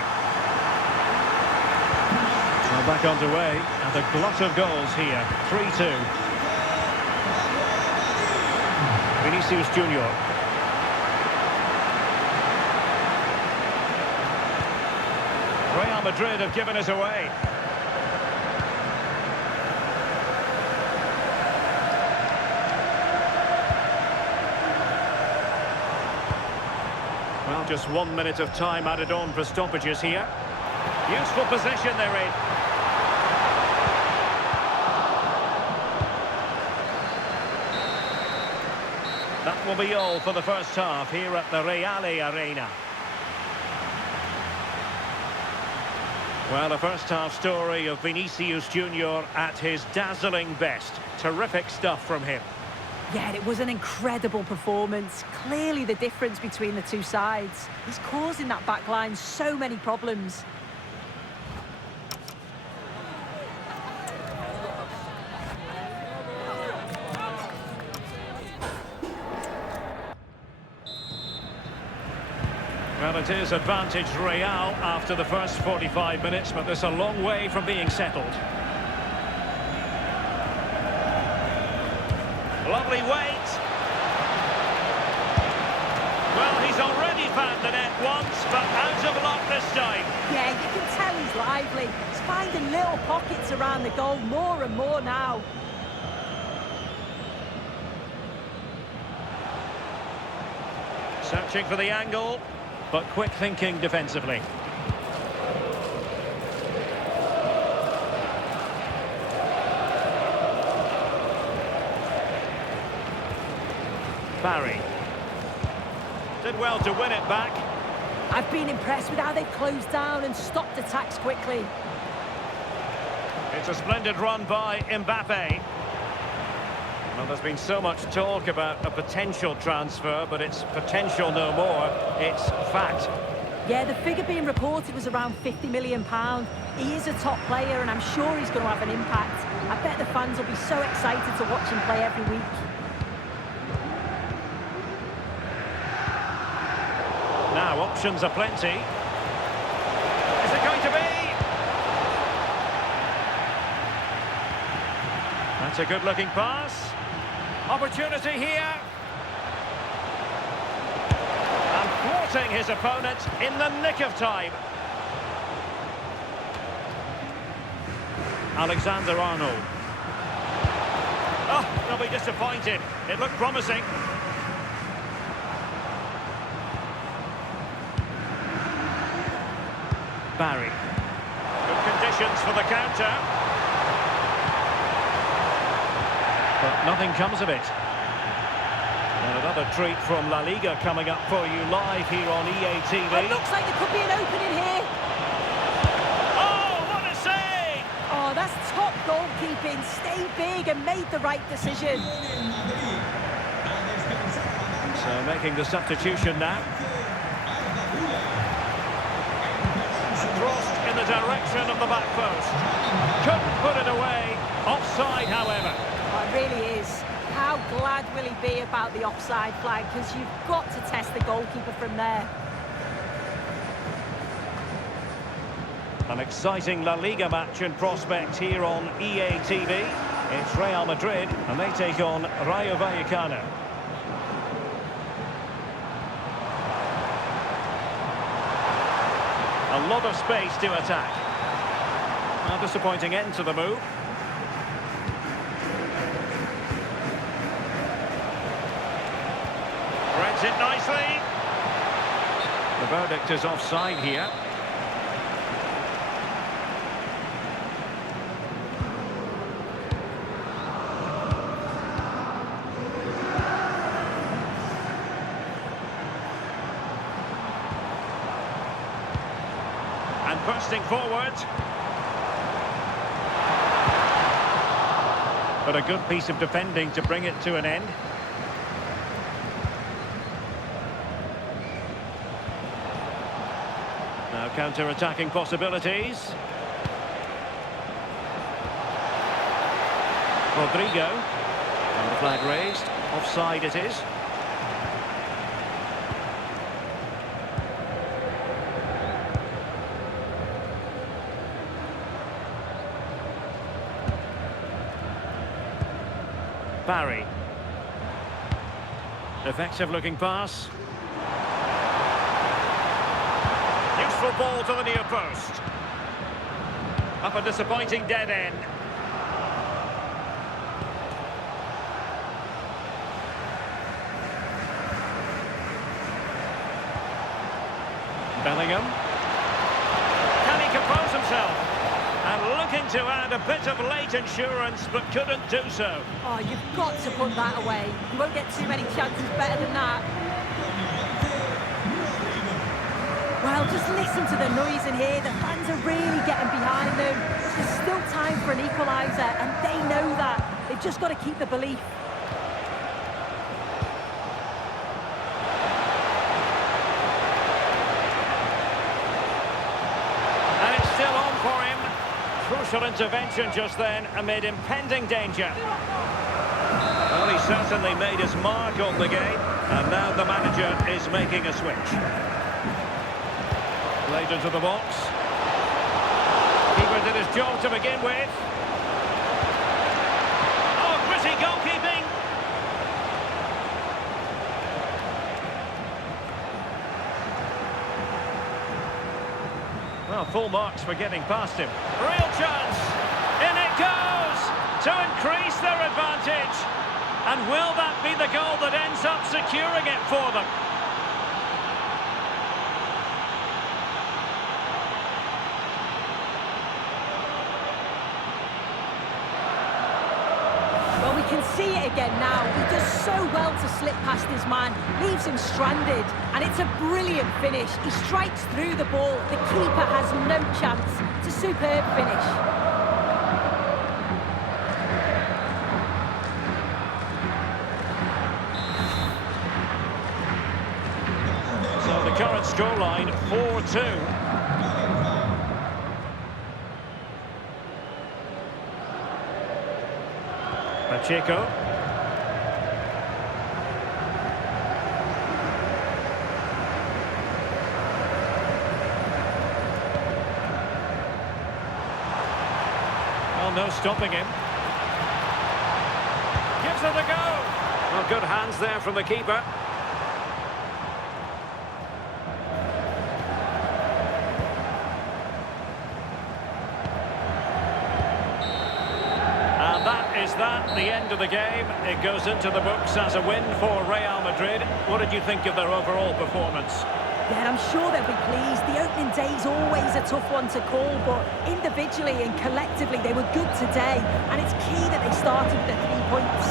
Well, back underway. And a glut of goals here. 3-2. Vinicius Junior. Real Madrid have given it away. Well, just 1 minute of time added on for stoppages here. Useful possession they're in. That will be all for the first half here at the Real Arena. Well, a first-half story of Vinicius Junior at his dazzling best. Terrific stuff from him. Yeah, it was an incredible performance. Clearly the difference between the two sides. He's causing that back line so many problems. Well, it is advantage Real after the first 45 minutes, but there's a long way from being settled. Lovely weight. Well, he's already found the net once, but out of luck this time. Yeah, you can tell he's lively. He's finding little pockets around the goal more and more now. Searching for the angle, but quick thinking defensively. Barry. Did well to win it back. I've been impressed with how they've closed down and stopped attacks quickly. It's a splendid run by Mbappe. Well, there's been so much talk about a potential transfer, but it's potential no more. It's fact. Yeah, the figure being reported was around £50 million. He is a top player, and I'm sure he's going to have an impact. I bet the fans will be so excited to watch him play every week. Now, options are plenty. Is it going to be? That's a good-looking pass. Opportunity here. And thwarting his opponent in the nick of time. Alexander-Arnold. Oh, they'll be disappointed. It looked promising. Barry. Good conditions for the counter. But nothing comes of it. And another treat from La Liga coming up for you live here on EA TV. It looks like there could be an opening here. Oh, what a save! Oh, that's top goalkeeping. Stayed big and made the right decision. So making the substitution now. Crossed in the direction of the back post. Couldn't put it away. Offside, however. Oh, it really is. How glad will he be about the offside flag? Because you've got to test the goalkeeper from there. An exciting La Liga match in prospect here on EA TV. It's Real Madrid, and they take on Rayo Vallecano. A lot of space to attack. A disappointing end to the move. Threads it nicely. The verdict is offside here. And bursting forward. But a good piece of defending to bring it to an end. Now counter-attacking possibilities. Rodrigo. And the flag raised. Offside it is. Barry. Effective looking pass. Useful ball to the near post. Up a disappointing dead end. Bellingham. Can he compose himself? And looking to add a bit of late insurance, but couldn't do so. Oh, you've got to put that away. You won't get too many chances better than that. Well, just listen to the noise in here. The fans are really getting behind them. There's still time for an equaliser, and they know that. They've just got to keep the belief. And it's still on for him. Crucial intervention just then amid impending danger. Well, he certainly made his mark on the game, and now the manager is making a switch. Played into the box. Keeper did his job to begin with. Oh, gritty goalkeeping. Well, full marks for getting past him. Real chance. In it goes to increase their advantage. And will that be the goal that ends up securing it for them? Well, we can see it again now. He does so well to slip past his man, leaves him stranded, and it's a brilliant finish. He strikes through the ball. The keeper has no chance. It's a superb finish. So the current scoreline, 4-2. Pacheco. Well, no stopping him. Gives it a go. Well, good hands there from the keeper. The end of the game. It goes into the books as a win for Real Madrid. What did you think of their overall performance? Yeah, I'm sure they'll be pleased. The opening day's always a tough one to call, but individually and collectively they were good today, and it's key that they started with the 3 points.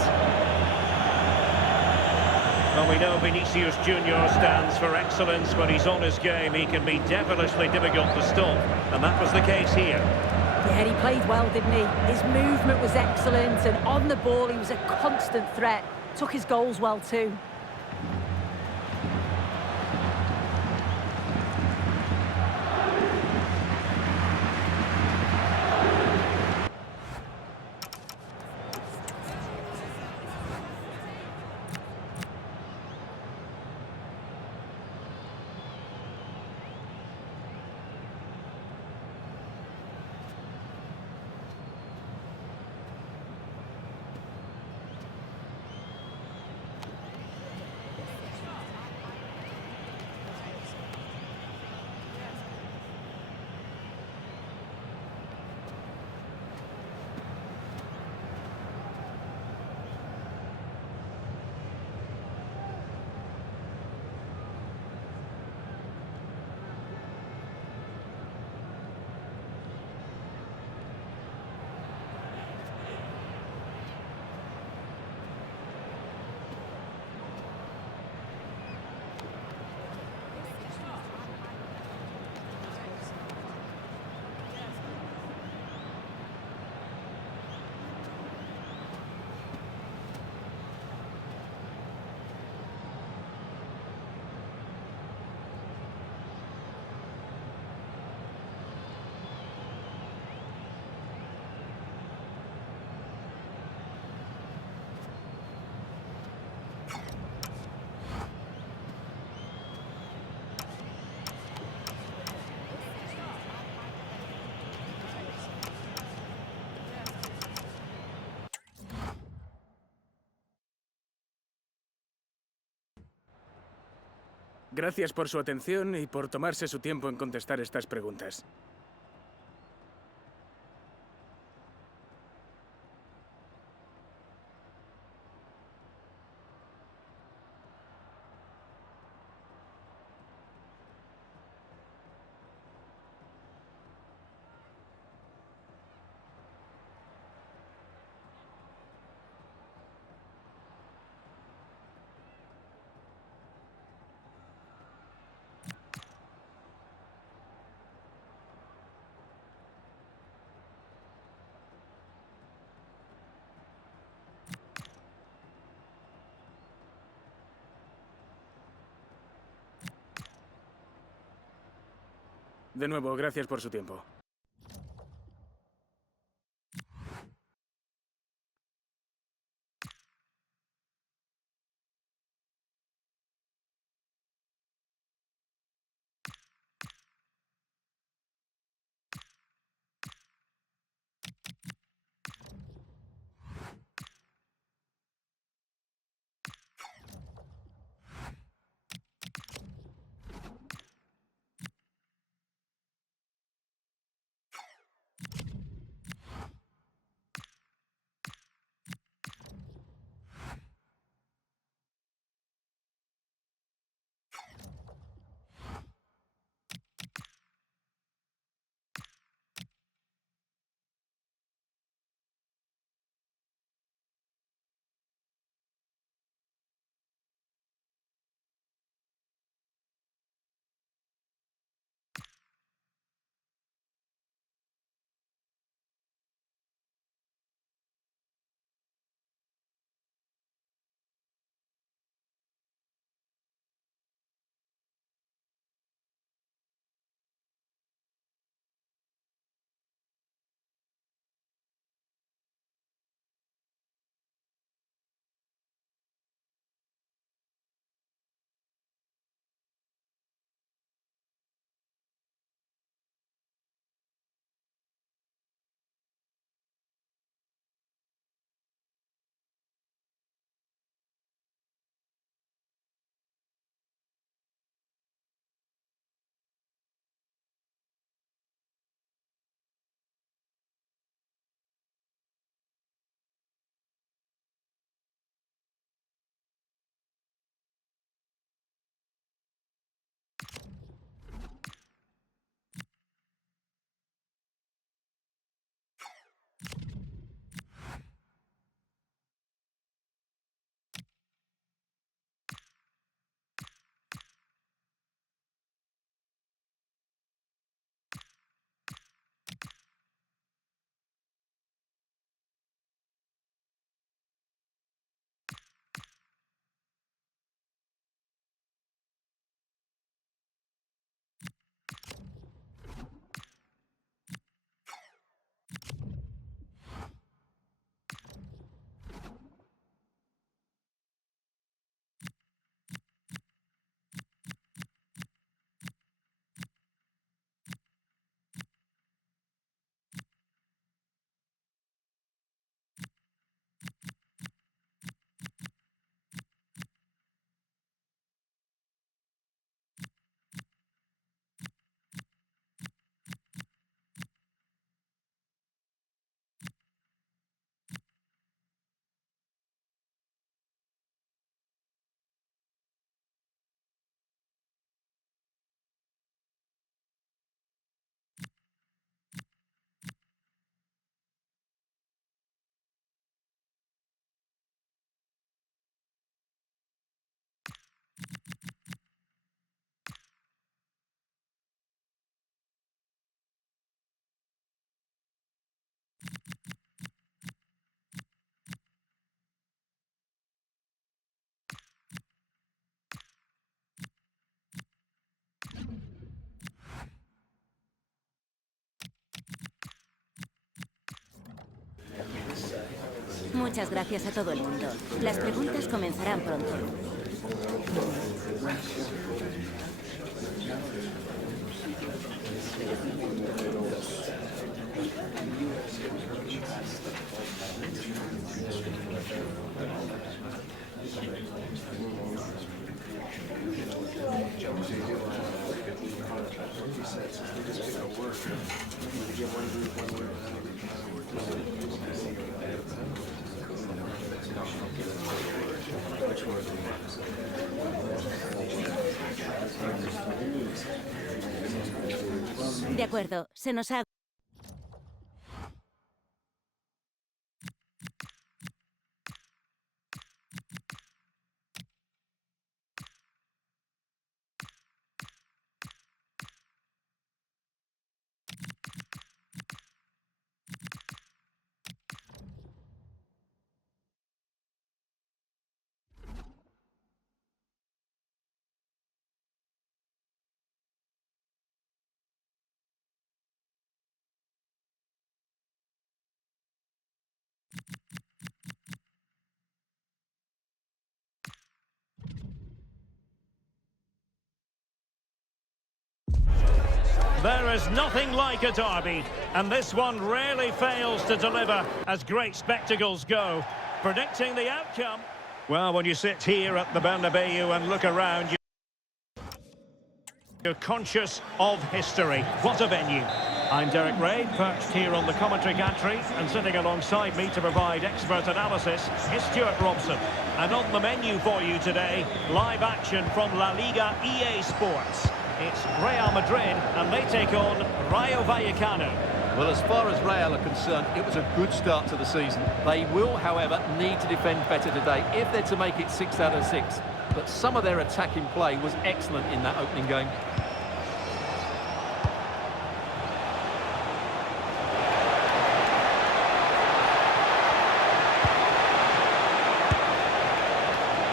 Well, we know Vinicius Junior stands for excellence. When he's on his game, he can be devilishly difficult to stop, and that was the case here. Yeah, he played well, didn't he? His movement was excellent, and on the ball he was a constant threat. Took his goals well too. Gracias por su atención y por tomarse su tiempo en contestar estas preguntas. De nuevo, gracias por su tiempo. Muchas gracias a todo el mundo. Las preguntas comenzarán pronto. De acuerdo, se nos ha... There is nothing like a derby, and this one rarely fails to deliver as great spectacles go. Predicting the outcome, well, when you sit here at the Bernabeu and look around, you're conscious of history. What a venue. I'm Derek Ray, perched here on the commentary gantry, and sitting alongside me to provide expert analysis is Stuart Robson. And on the menu for you today, live action from La Liga EA Sports. It's Real Madrid, and they take on Rayo Vallecano. Well, as far as Real are concerned, it was a good start to the season. They will, however, need to defend better today if they're to make it 6 out of 6. But some of their attacking play was excellent in that opening game.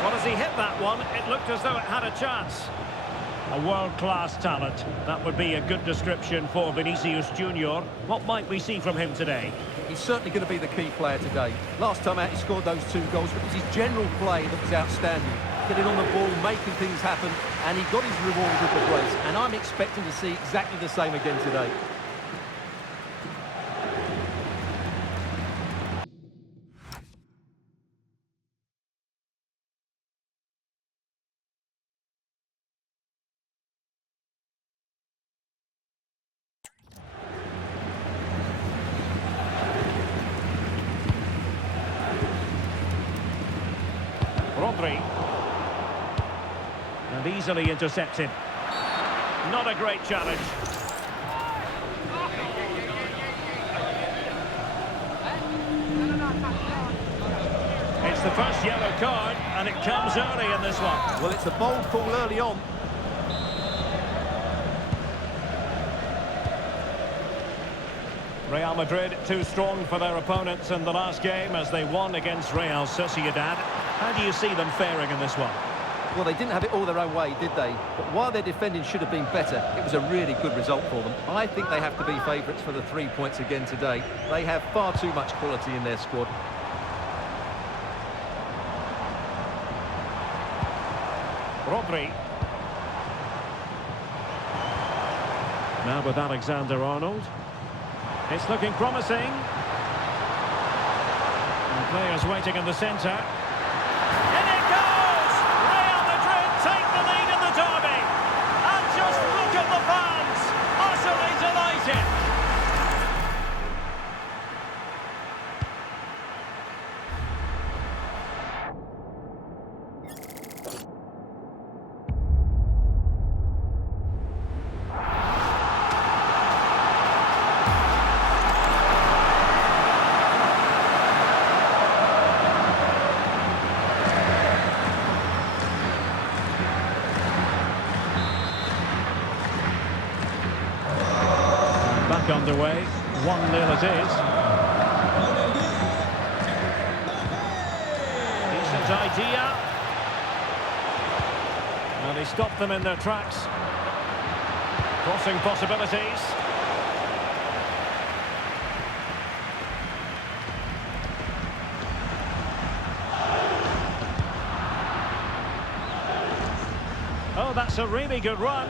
Well, as he hit that one, it looked as though it had a chance. A world-class talent. That would be a good description for Vinicius Junior. What might we see from him today? He's certainly going to be the key player today. Last time out he scored those 2 goals, but it was his general play that was outstanding. Getting on the ball, making things happen, and he got his reward with the brace. And I'm expecting to see exactly the same again today. And easily intercepted. Not a great challenge. It's the first yellow card, and it comes early in this one. Well, it's a bold call early on. Real Madrid too strong for their opponents in the last game as they won against Real Sociedad. How do you see them faring in this one? Well, they didn't have it all their own way, did they? But while their defending should have been better, it was a really good result for them. I think they have to be favourites for the 3 points again today. They have far too much quality in their squad. Rodri. Now with Alexander-Arnold. It's looking promising. And players waiting in the centre. In it goes! Real Madrid take the lead in the derby. And just look at the fans. Utterly delighted. Back underway, 1-0 it is. Decent idea. And he stopped them in their tracks. Crossing possibilities. Oh, that's a really good run.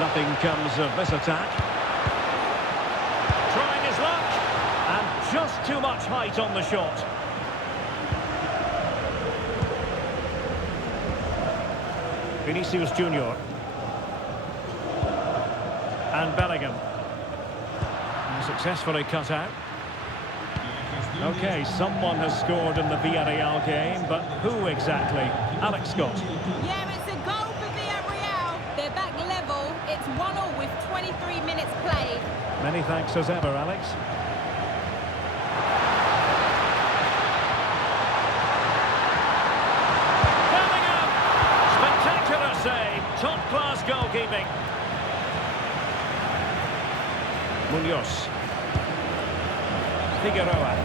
Nothing comes of this attack. Trying his luck. And just too much height on the shot. Vinicius Junior. And Bellingham. Successfully cut out. Okay, someone has scored in the Villarreal game, but who exactly? Alex Scott. Yeah, it's a goal for Villarreal. They're back level. It's 1-1 with 23 minutes played. Many thanks as ever, Alex. Bellingham! Spectacular save. Top-class goalkeeping. Munoz. Figueroa.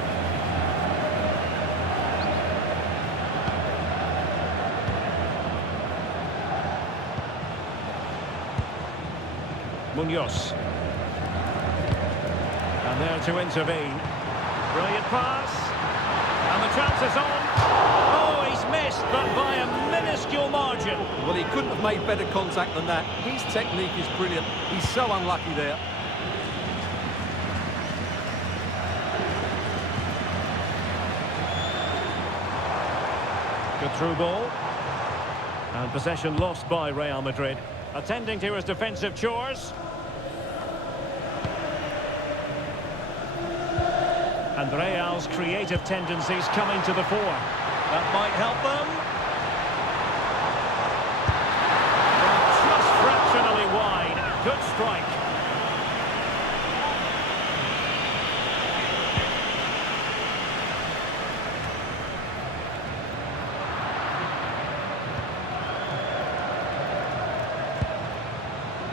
Munoz. And there to intervene. Brilliant pass. And the chance is on. Oh, he's missed, but by a minuscule margin. Well, he couldn't have made better contact than that. His technique is brilliant. He's so unlucky there. Good through ball. And possession lost by Real Madrid. Attending to his defensive chores. And Real's creative tendencies coming to the fore. That might help them. Just fractionally wide. Good strike.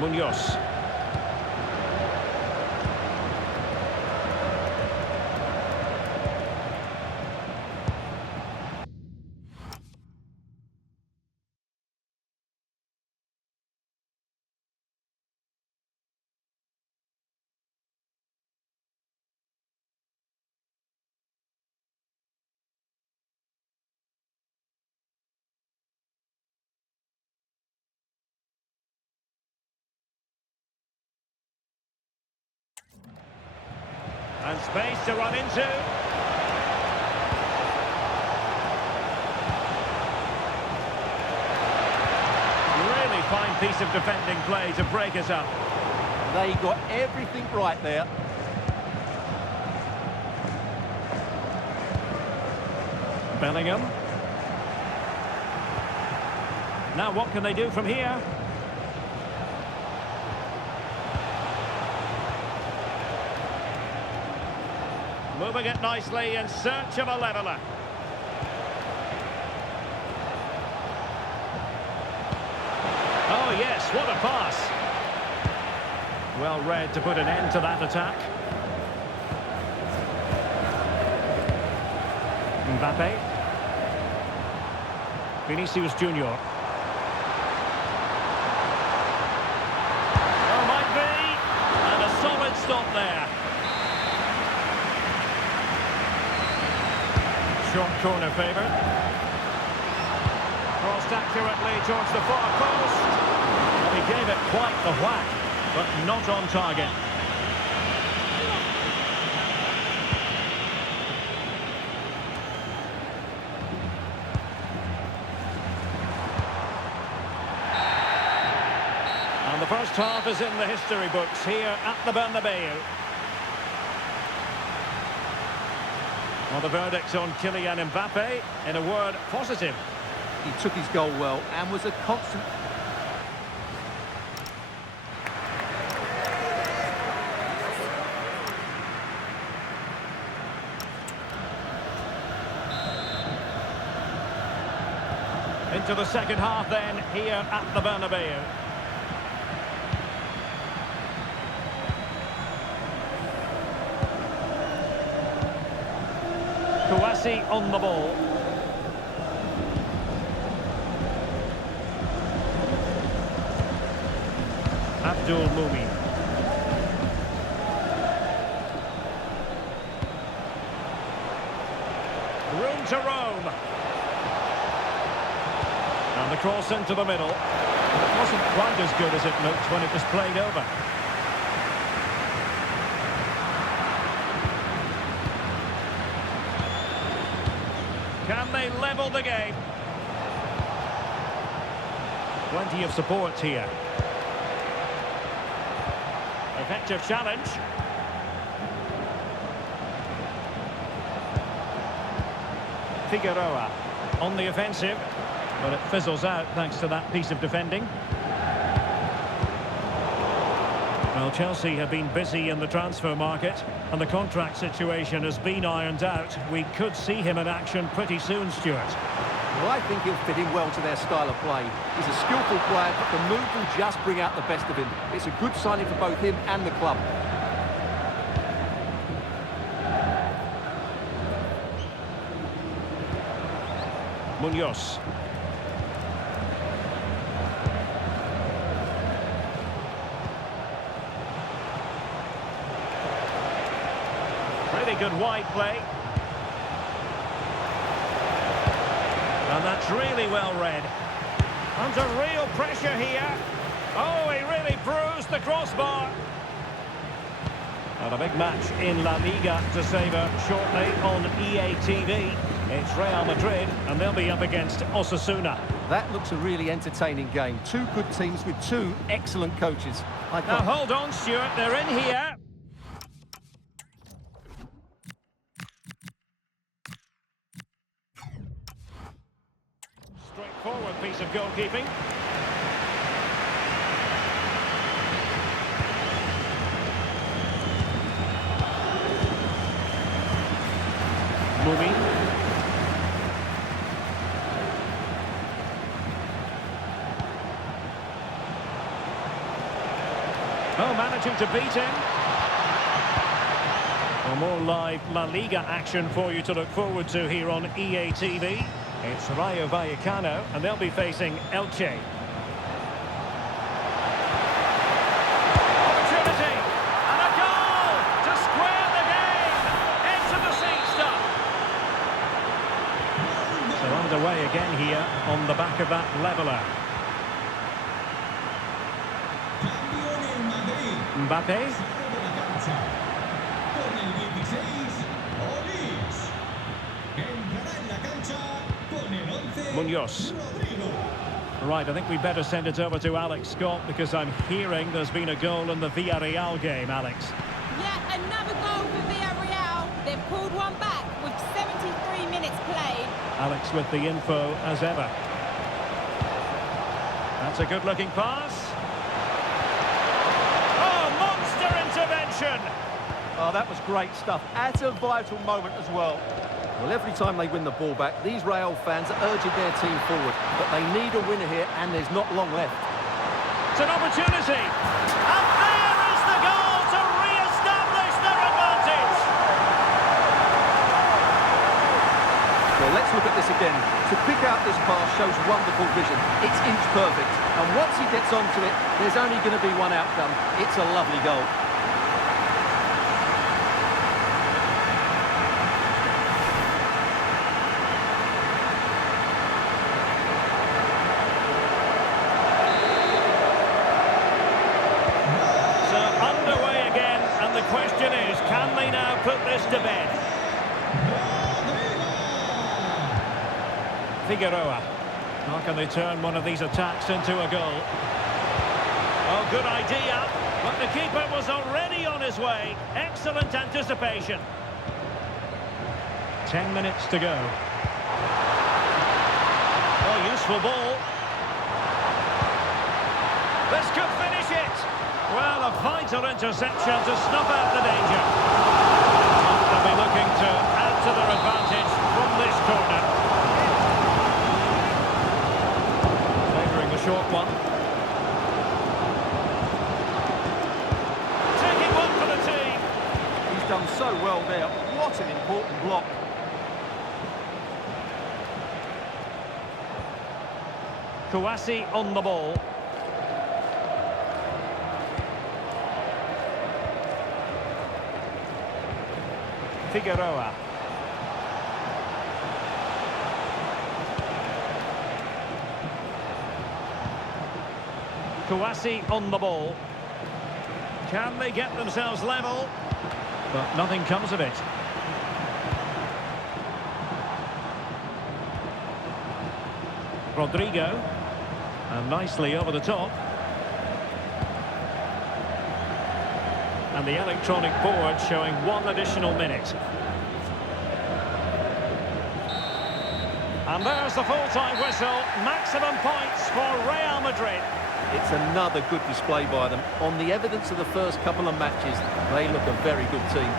Munoz. And space to run into. Really fine piece of defending play to break us up. They got everything right there. Bellingham. Now what can they do from here? Moving it nicely in search of a leveller. Oh yes, what a pass. Well read to put an end to that attack. Mbappe. Vinicius Junior. Oh, might be. And a solid stop there. Short corner favoured. Crossed accurately towards the far post. Well, he gave it quite the whack, but not on target. And the first half is in the history books here at the Bernabeu. Well, the verdict on Kylian Mbappe, in a word, positive. He took his goal well and was a constant... Into the second half then, here at the Bernabeu. Kouassi on the ball. Abdul Mumin. Room to roam. And the cross into the middle. It wasn't quite as good as it looked when it was played over. Can they level the game? Plenty of support here. Effective challenge. Figueroa on the offensive, but it fizzles out thanks to that piece of defending. Well, Chelsea have been busy in the transfer market, and the contract situation has been ironed out. We could see him in action pretty soon, Stuart. Well, I think he'll fit in well to their style of play. He's a skillful player, but the move will just bring out the best of him. It's a good signing for both him and the club. Munoz. Really good wide play. And that's really well read. Under real pressure here. Oh, he really bruised the crossbar. And a big match in La Liga to savour shortly on EA TV. It's Real Madrid, and they'll be up against Osasuna. That looks a really entertaining game. Two good teams with two excellent coaches. Now hold on, Stuart, they're in here. Straightforward piece of goalkeeping. Mohun. Oh, managing to beat him. Well, more live La Liga action for you to look forward to here on EA TV. It's Rayo Vallecano, and they'll be facing Elche. Opportunity! And a goal to square the game! Into the seat stuff! So underway again here on the back of that leveller. Mbappe. Munoz. Right, I think we better send it over to Alex Scott because I'm hearing there's been a goal in the Villarreal game, Alex. Yeah, another goal for Villarreal. They've pulled one back with 73 minutes played. Alex with the info as ever. That's a good-looking pass. Intervention. Oh, that was great stuff. At a vital moment as well. Well, every time they win the ball back, these Rayo fans are urging their team forward. But they need a winner here, and there's not long left. It's an opportunity. And there is the goal to re-establish their advantage. Well, let's look at this again. To pick out this pass shows wonderful vision. It's inch perfect. And once he gets onto it, there's only going to be one outcome. It's a lovely goal. Can they now put this to bed? Figueroa. How can they turn one of these attacks into a goal? Oh, good idea. But the keeper was already on his way. Excellent anticipation. 10 minutes to go. Oh, useful ball. This could finish it. Well, a vital interception to snuff out the danger. They'll be looking to add to their advantage from this corner. Favouring the short one. Taking one for the team. He's done so well there. What an important block. Kouassi on the ball. Figueroa. Kouassi on the ball. Can they get themselves level? But nothing comes of it. Rodrigo. And nicely over the top. And the electronic board showing 1 additional minute. And there's the full-time whistle. Maximum points for Real Madrid. It's another good display by them. On the evidence of the first couple of matches, they look a very good team.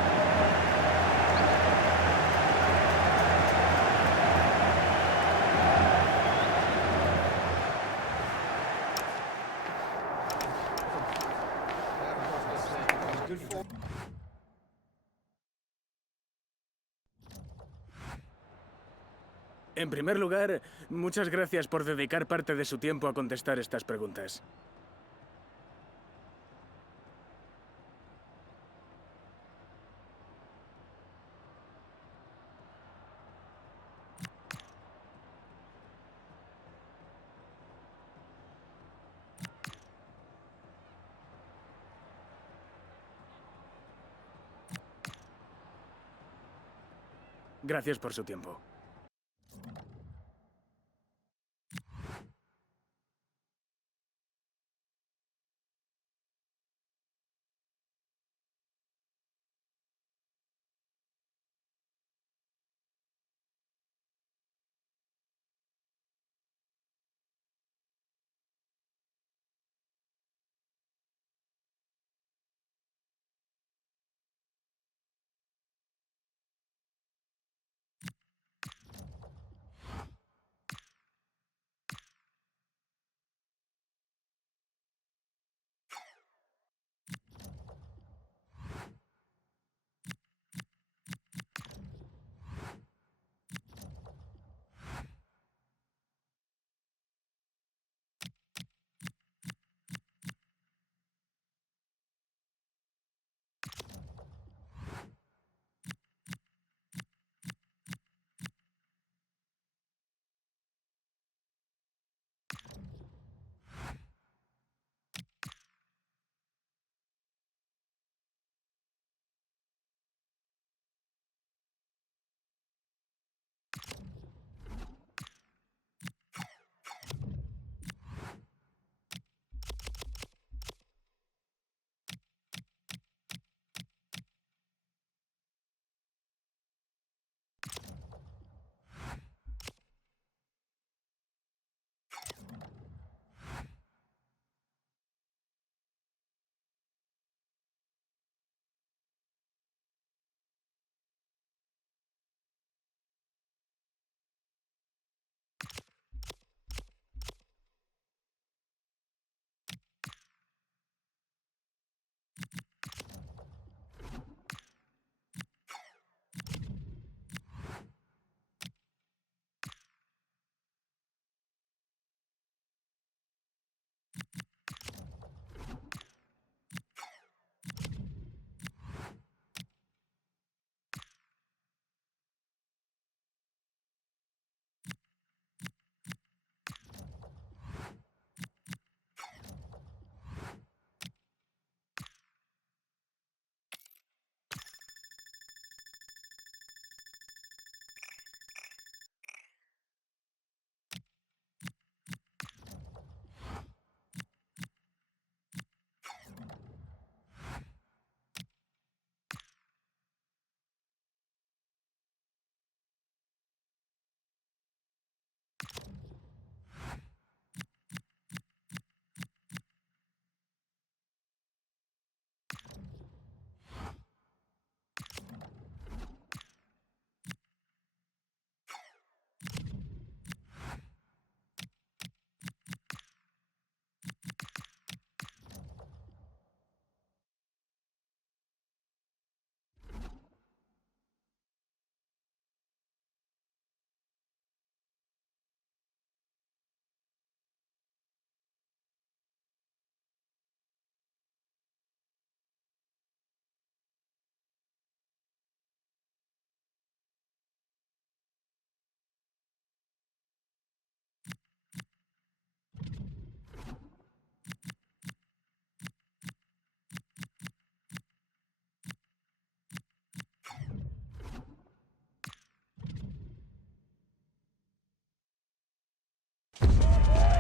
En primer lugar, muchas gracias por dedicar parte de su tiempo a contestar estas preguntas. Gracias por su tiempo.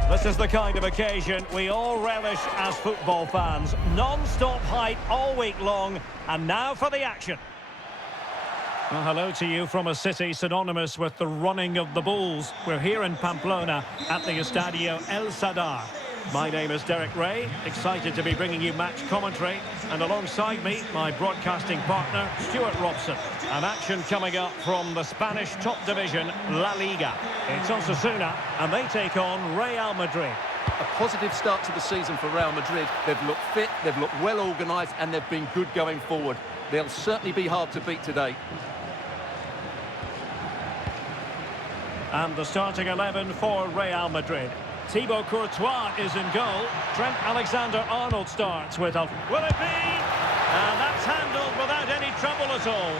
This is the kind of occasion we all relish as football fans. Non-stop hype all week long, and now for the action. Well, hello to you from a city synonymous with the running of the bulls. We're here in Pamplona at the Estadio El Sadar. My name is Derek Ray, excited to be bringing you match commentary, and alongside me, my broadcasting partner, Stuart Robson. An action coming up from the Spanish top division, La Liga. It's Osasuna, and they take on Real Madrid. A positive start to the season for Real Madrid. They've looked fit, they've looked well organised, and they've been good going forward. They'll certainly be hard to beat today. And the starting 11 for Real Madrid. Thibaut Courtois is in goal. Trent Alexander-Arnold starts with a... Will it be? And that's handled without any trouble at all.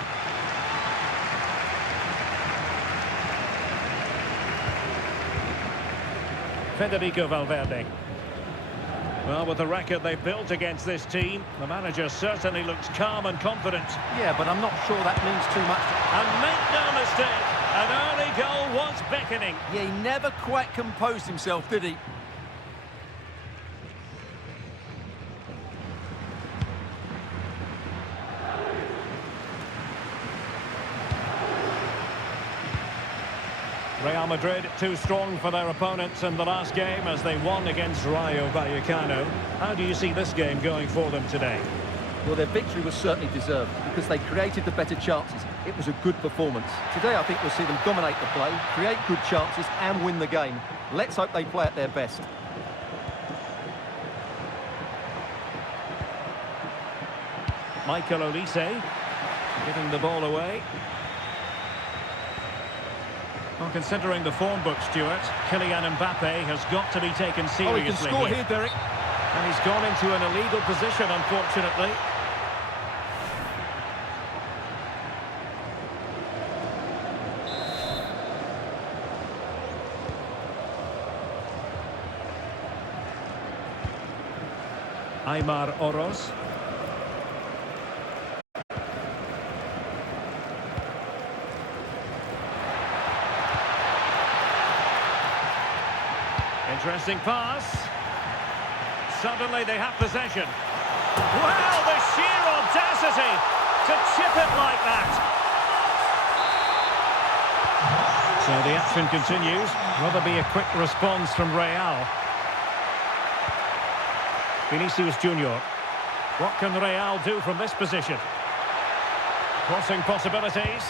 Federico Valverde. Well, with the record they've built against this team, the manager certainly looks calm and confident. Yeah, but I'm not sure that means too much. And make no mistake, an early goal was beckoning. Yeah, he never quite composed himself, did he? Real Madrid too strong for their opponents in the last game as they won against Rayo Vallecano. How do you see this game going for them today? Well, their victory was certainly deserved because they created the better chances. It was a good performance. Today, I think we'll see them dominate the play, create good chances and win the game. Let's hope they play at their best. Michael Olise giving the ball away. Well, considering the form book, Stuart, Kylian Mbappe has got to be taken seriously. Oh, he can score here, Derek. And he's gone into an illegal position, unfortunately. Aymar Oroz. Interesting pass. Suddenly they have possession. Wow, the sheer audacity to chip it like that. So the action continues. Will there be a quick response from Real? Vinicius Junior. What can Real do from this position? Crossing possibilities.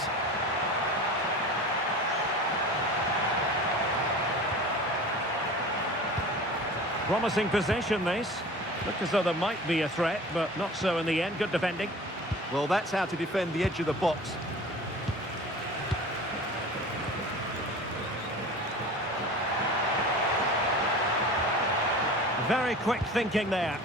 Promising possession, this. Looked as though there might be a threat, but not so in the end. Good defending. Well, that's how to defend the edge of the box. Very quick thinking there.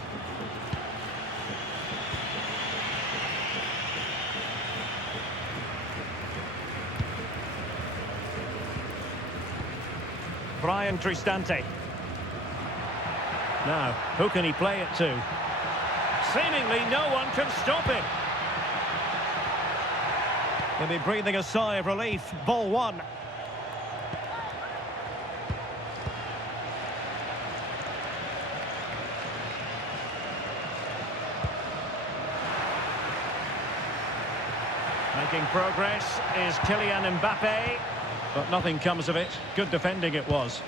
Brian Cristante. Now, who can he play it to? Seemingly no one can stop him. They'll be breathing a sigh of relief. Ball one. Making progress is Kylian Mbappe, but nothing comes of it. Good defending it was.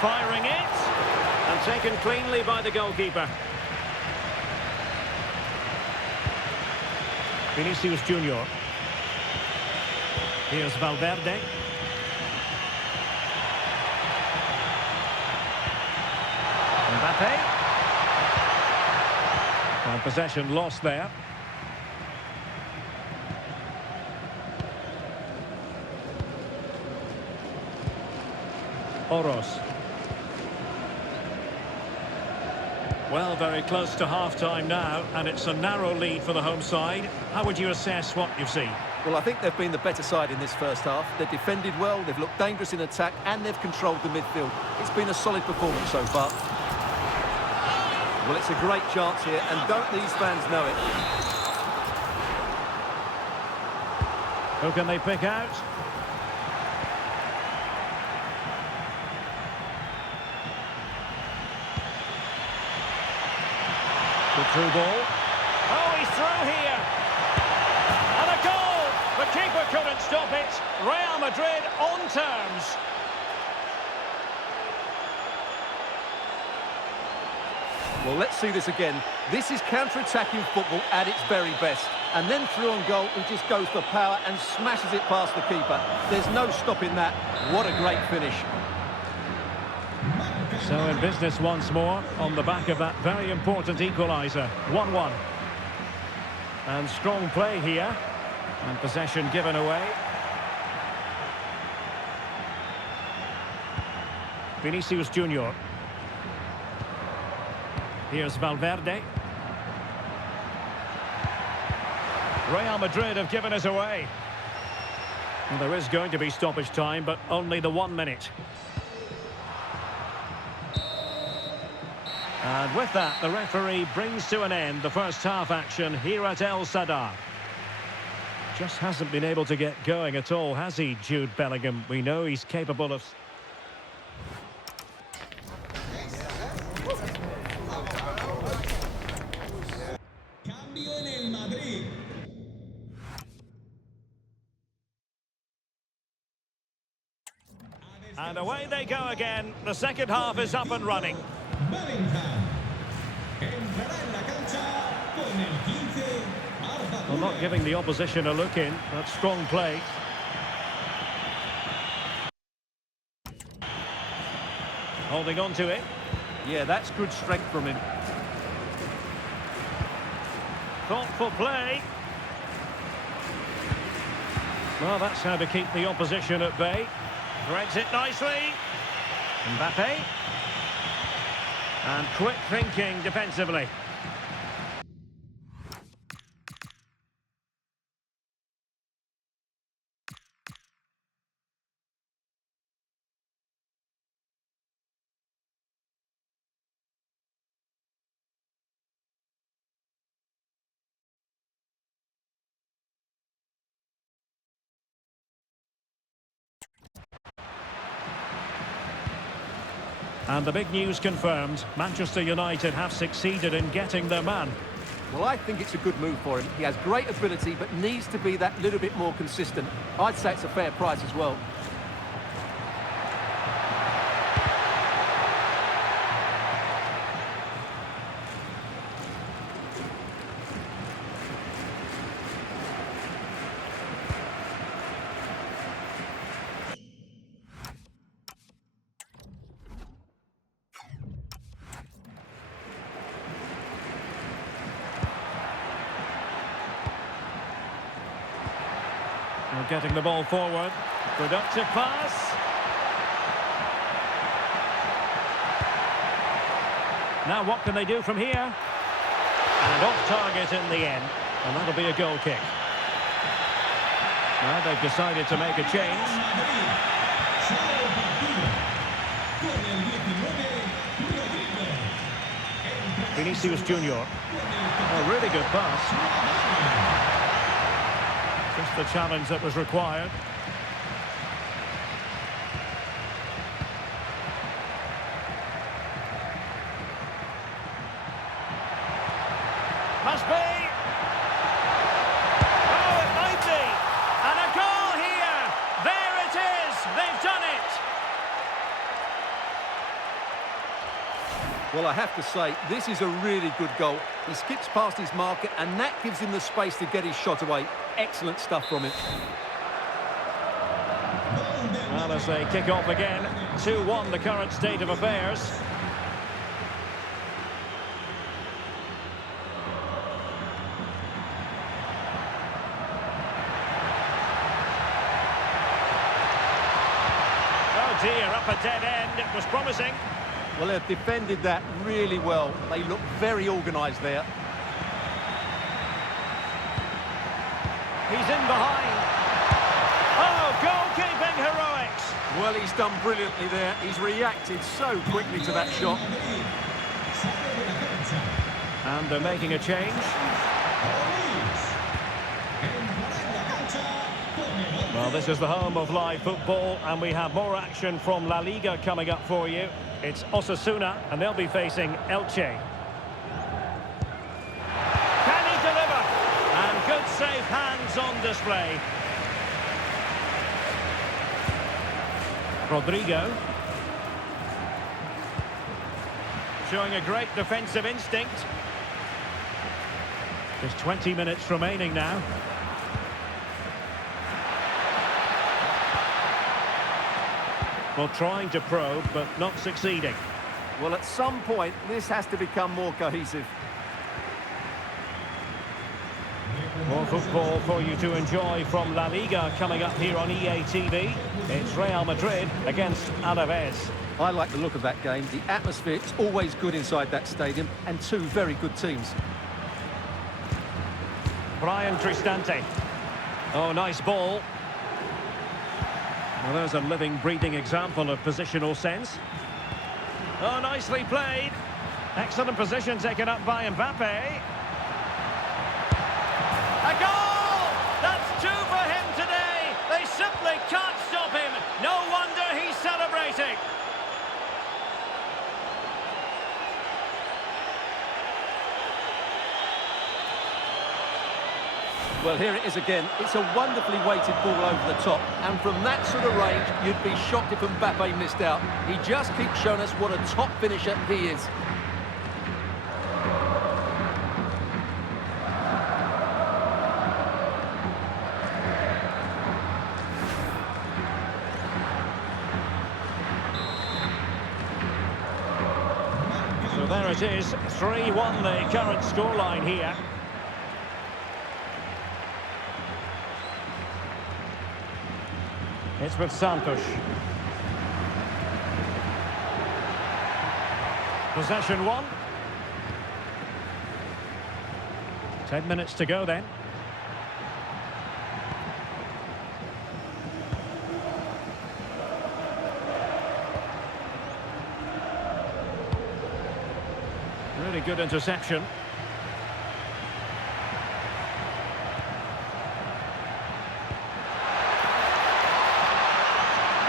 Firing it, and taken cleanly by the goalkeeper. Vinicius Junior. Here's Valverde. Mbappe. And possession lost there. Oroz. Well, very close to half-time now, and it's a narrow lead for the home side. How would you assess what you've seen? Well, I think they've been the better side in this first half. They've defended well, they've looked dangerous in attack, and they've controlled the midfield. It's been a solid performance so far. Well, it's a great chance here, and don't these fans know it? Who can they pick out? Good through ball. Oh, he's through here. And a goal! The keeper couldn't stop it. Real Madrid on terms. Well, let's see this again. This is counter-attacking football at its very best. And then through on goal, he just goes for power and smashes it past the keeper. There's no stopping that. What a great finish. So in business once more on the back of that very important equaliser. 1-1. And strong play here. And possession given away. Vinicius Junior. Here's Valverde. Real Madrid have given us away. Well, there is going to be stoppage time, but only the 1 minute. And with that, the referee brings to an end the first half action here at El Sadar. Just hasn't been able to get going at all, has he, Jude Bellingham? We know he's capable of... And away they go again. The second half is up and running. Well, not giving the opposition a look in. That's strong play. Holding on to it. Yeah, that's good strength from him. Thoughtful play. Well, that's how to keep the opposition at bay. Threads it nicely. Mbappe. And quick thinking defensively. And the big news confirmed, Manchester United have succeeded in getting their man. Well, I think it's a good move for him. He has great ability, but needs to be that little bit more consistent. I'd say it's a fair price as well. Getting the ball forward. Productive pass. Now what can they do from here? And off target in the end. And that'll be a goal kick. Now they've decided to make a change. Vinicius Junior. A really good pass. Just the challenge that was required. Must be! Oh, it might be! And a goal here! There it is! They've done it! Well, I have to say, this is a really good goal. He skips past his marker, and that gives him the space to get his shot away. Excellent stuff from him. Well, as they kick off again, 2-1 the current state of affairs. Oh dear, up a dead end. It was promising. Well, they've defended that really well. They look very organised there. He's in behind. Oh, goalkeeping heroics. Well, he's done brilliantly there. He's reacted so quickly to that shot. And they're making a change. Well, this is the home of live football, and we have more action from La Liga coming up for you. It's Osasuna, and they'll be facing Elche. Can he deliver? And good safe hands on display. Rodrigo. Showing a great defensive instinct. There's 20 minutes remaining now. Well, trying to probe, but not succeeding. Well, at some point, this has to become more cohesive. More football for you to enjoy from La Liga coming up here on EA TV. It's Real Madrid against Alaves. I like the look of that game. The atmosphere is always good inside that stadium, and two very good teams. Brian Cristante. Oh, nice ball. Well, there's a living, breathing example of positional sense. Oh, nicely played. Excellent position taken up by Mbappe. A goal! That's two for him today. They simply can't stop him. No wonder he's celebrating. Well, here it is again. It's a wonderfully weighted ball over the top. And from that sort of range, you'd be shocked if Mbappe missed out. He just keeps showing us what a top finisher he is. So there it is, 3-1 the current scoreline here. It's with Santos. Possession one. 10 minutes to go then. Really good interception.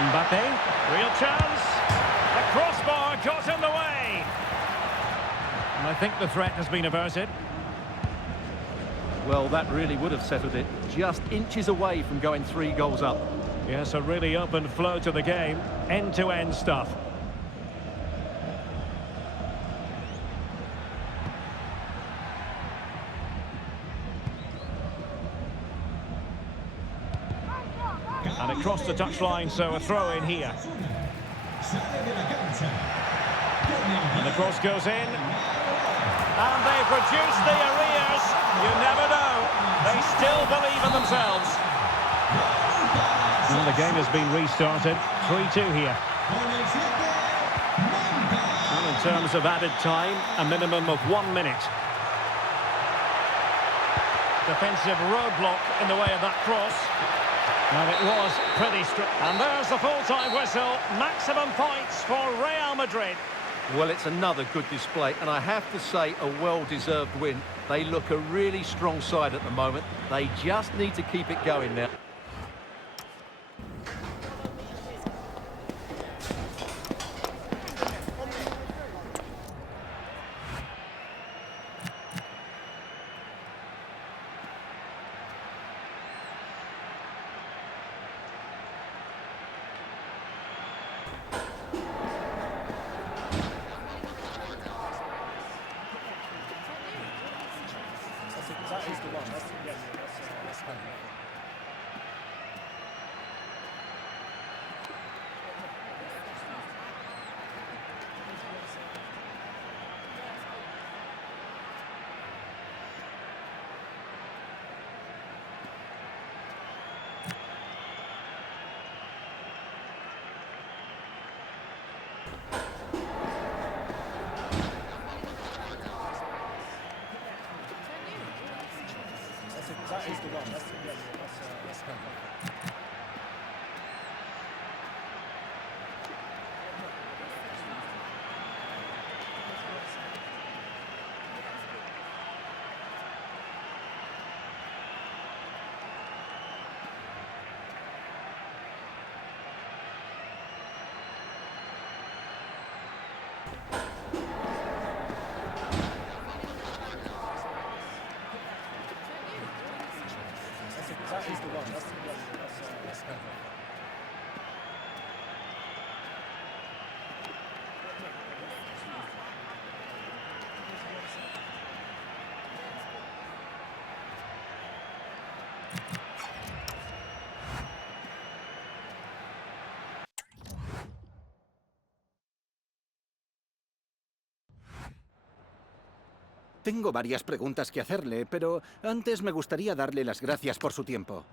Mbappe, real chance. The crossbar got in the way. And I think the threat has been averted. Well, that really would have settled it. Just inches away from going 3 goals up. Yes, a really open flow to the game. End-to-end stuff. And it crossed the touchline, so a throw in here. And the cross goes in. And they produce the arrears. You never know. They still believe in themselves. And the game has been restarted. 3-2 here. And in terms of added time, a minimum of 1 minute. Defensive roadblock in the way of that cross. And it was pretty strict. And there's the full-time whistle. Maximum points for Real Madrid. Well, it's another good display, and I have to say a well-deserved win. They look a really strong side at the moment. They just need to keep it going now. That is the one. That's Tengo varias preguntas que hacerle, pero antes me gustaría darle las gracias por su tiempo.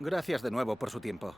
Gracias de nuevo por su tiempo.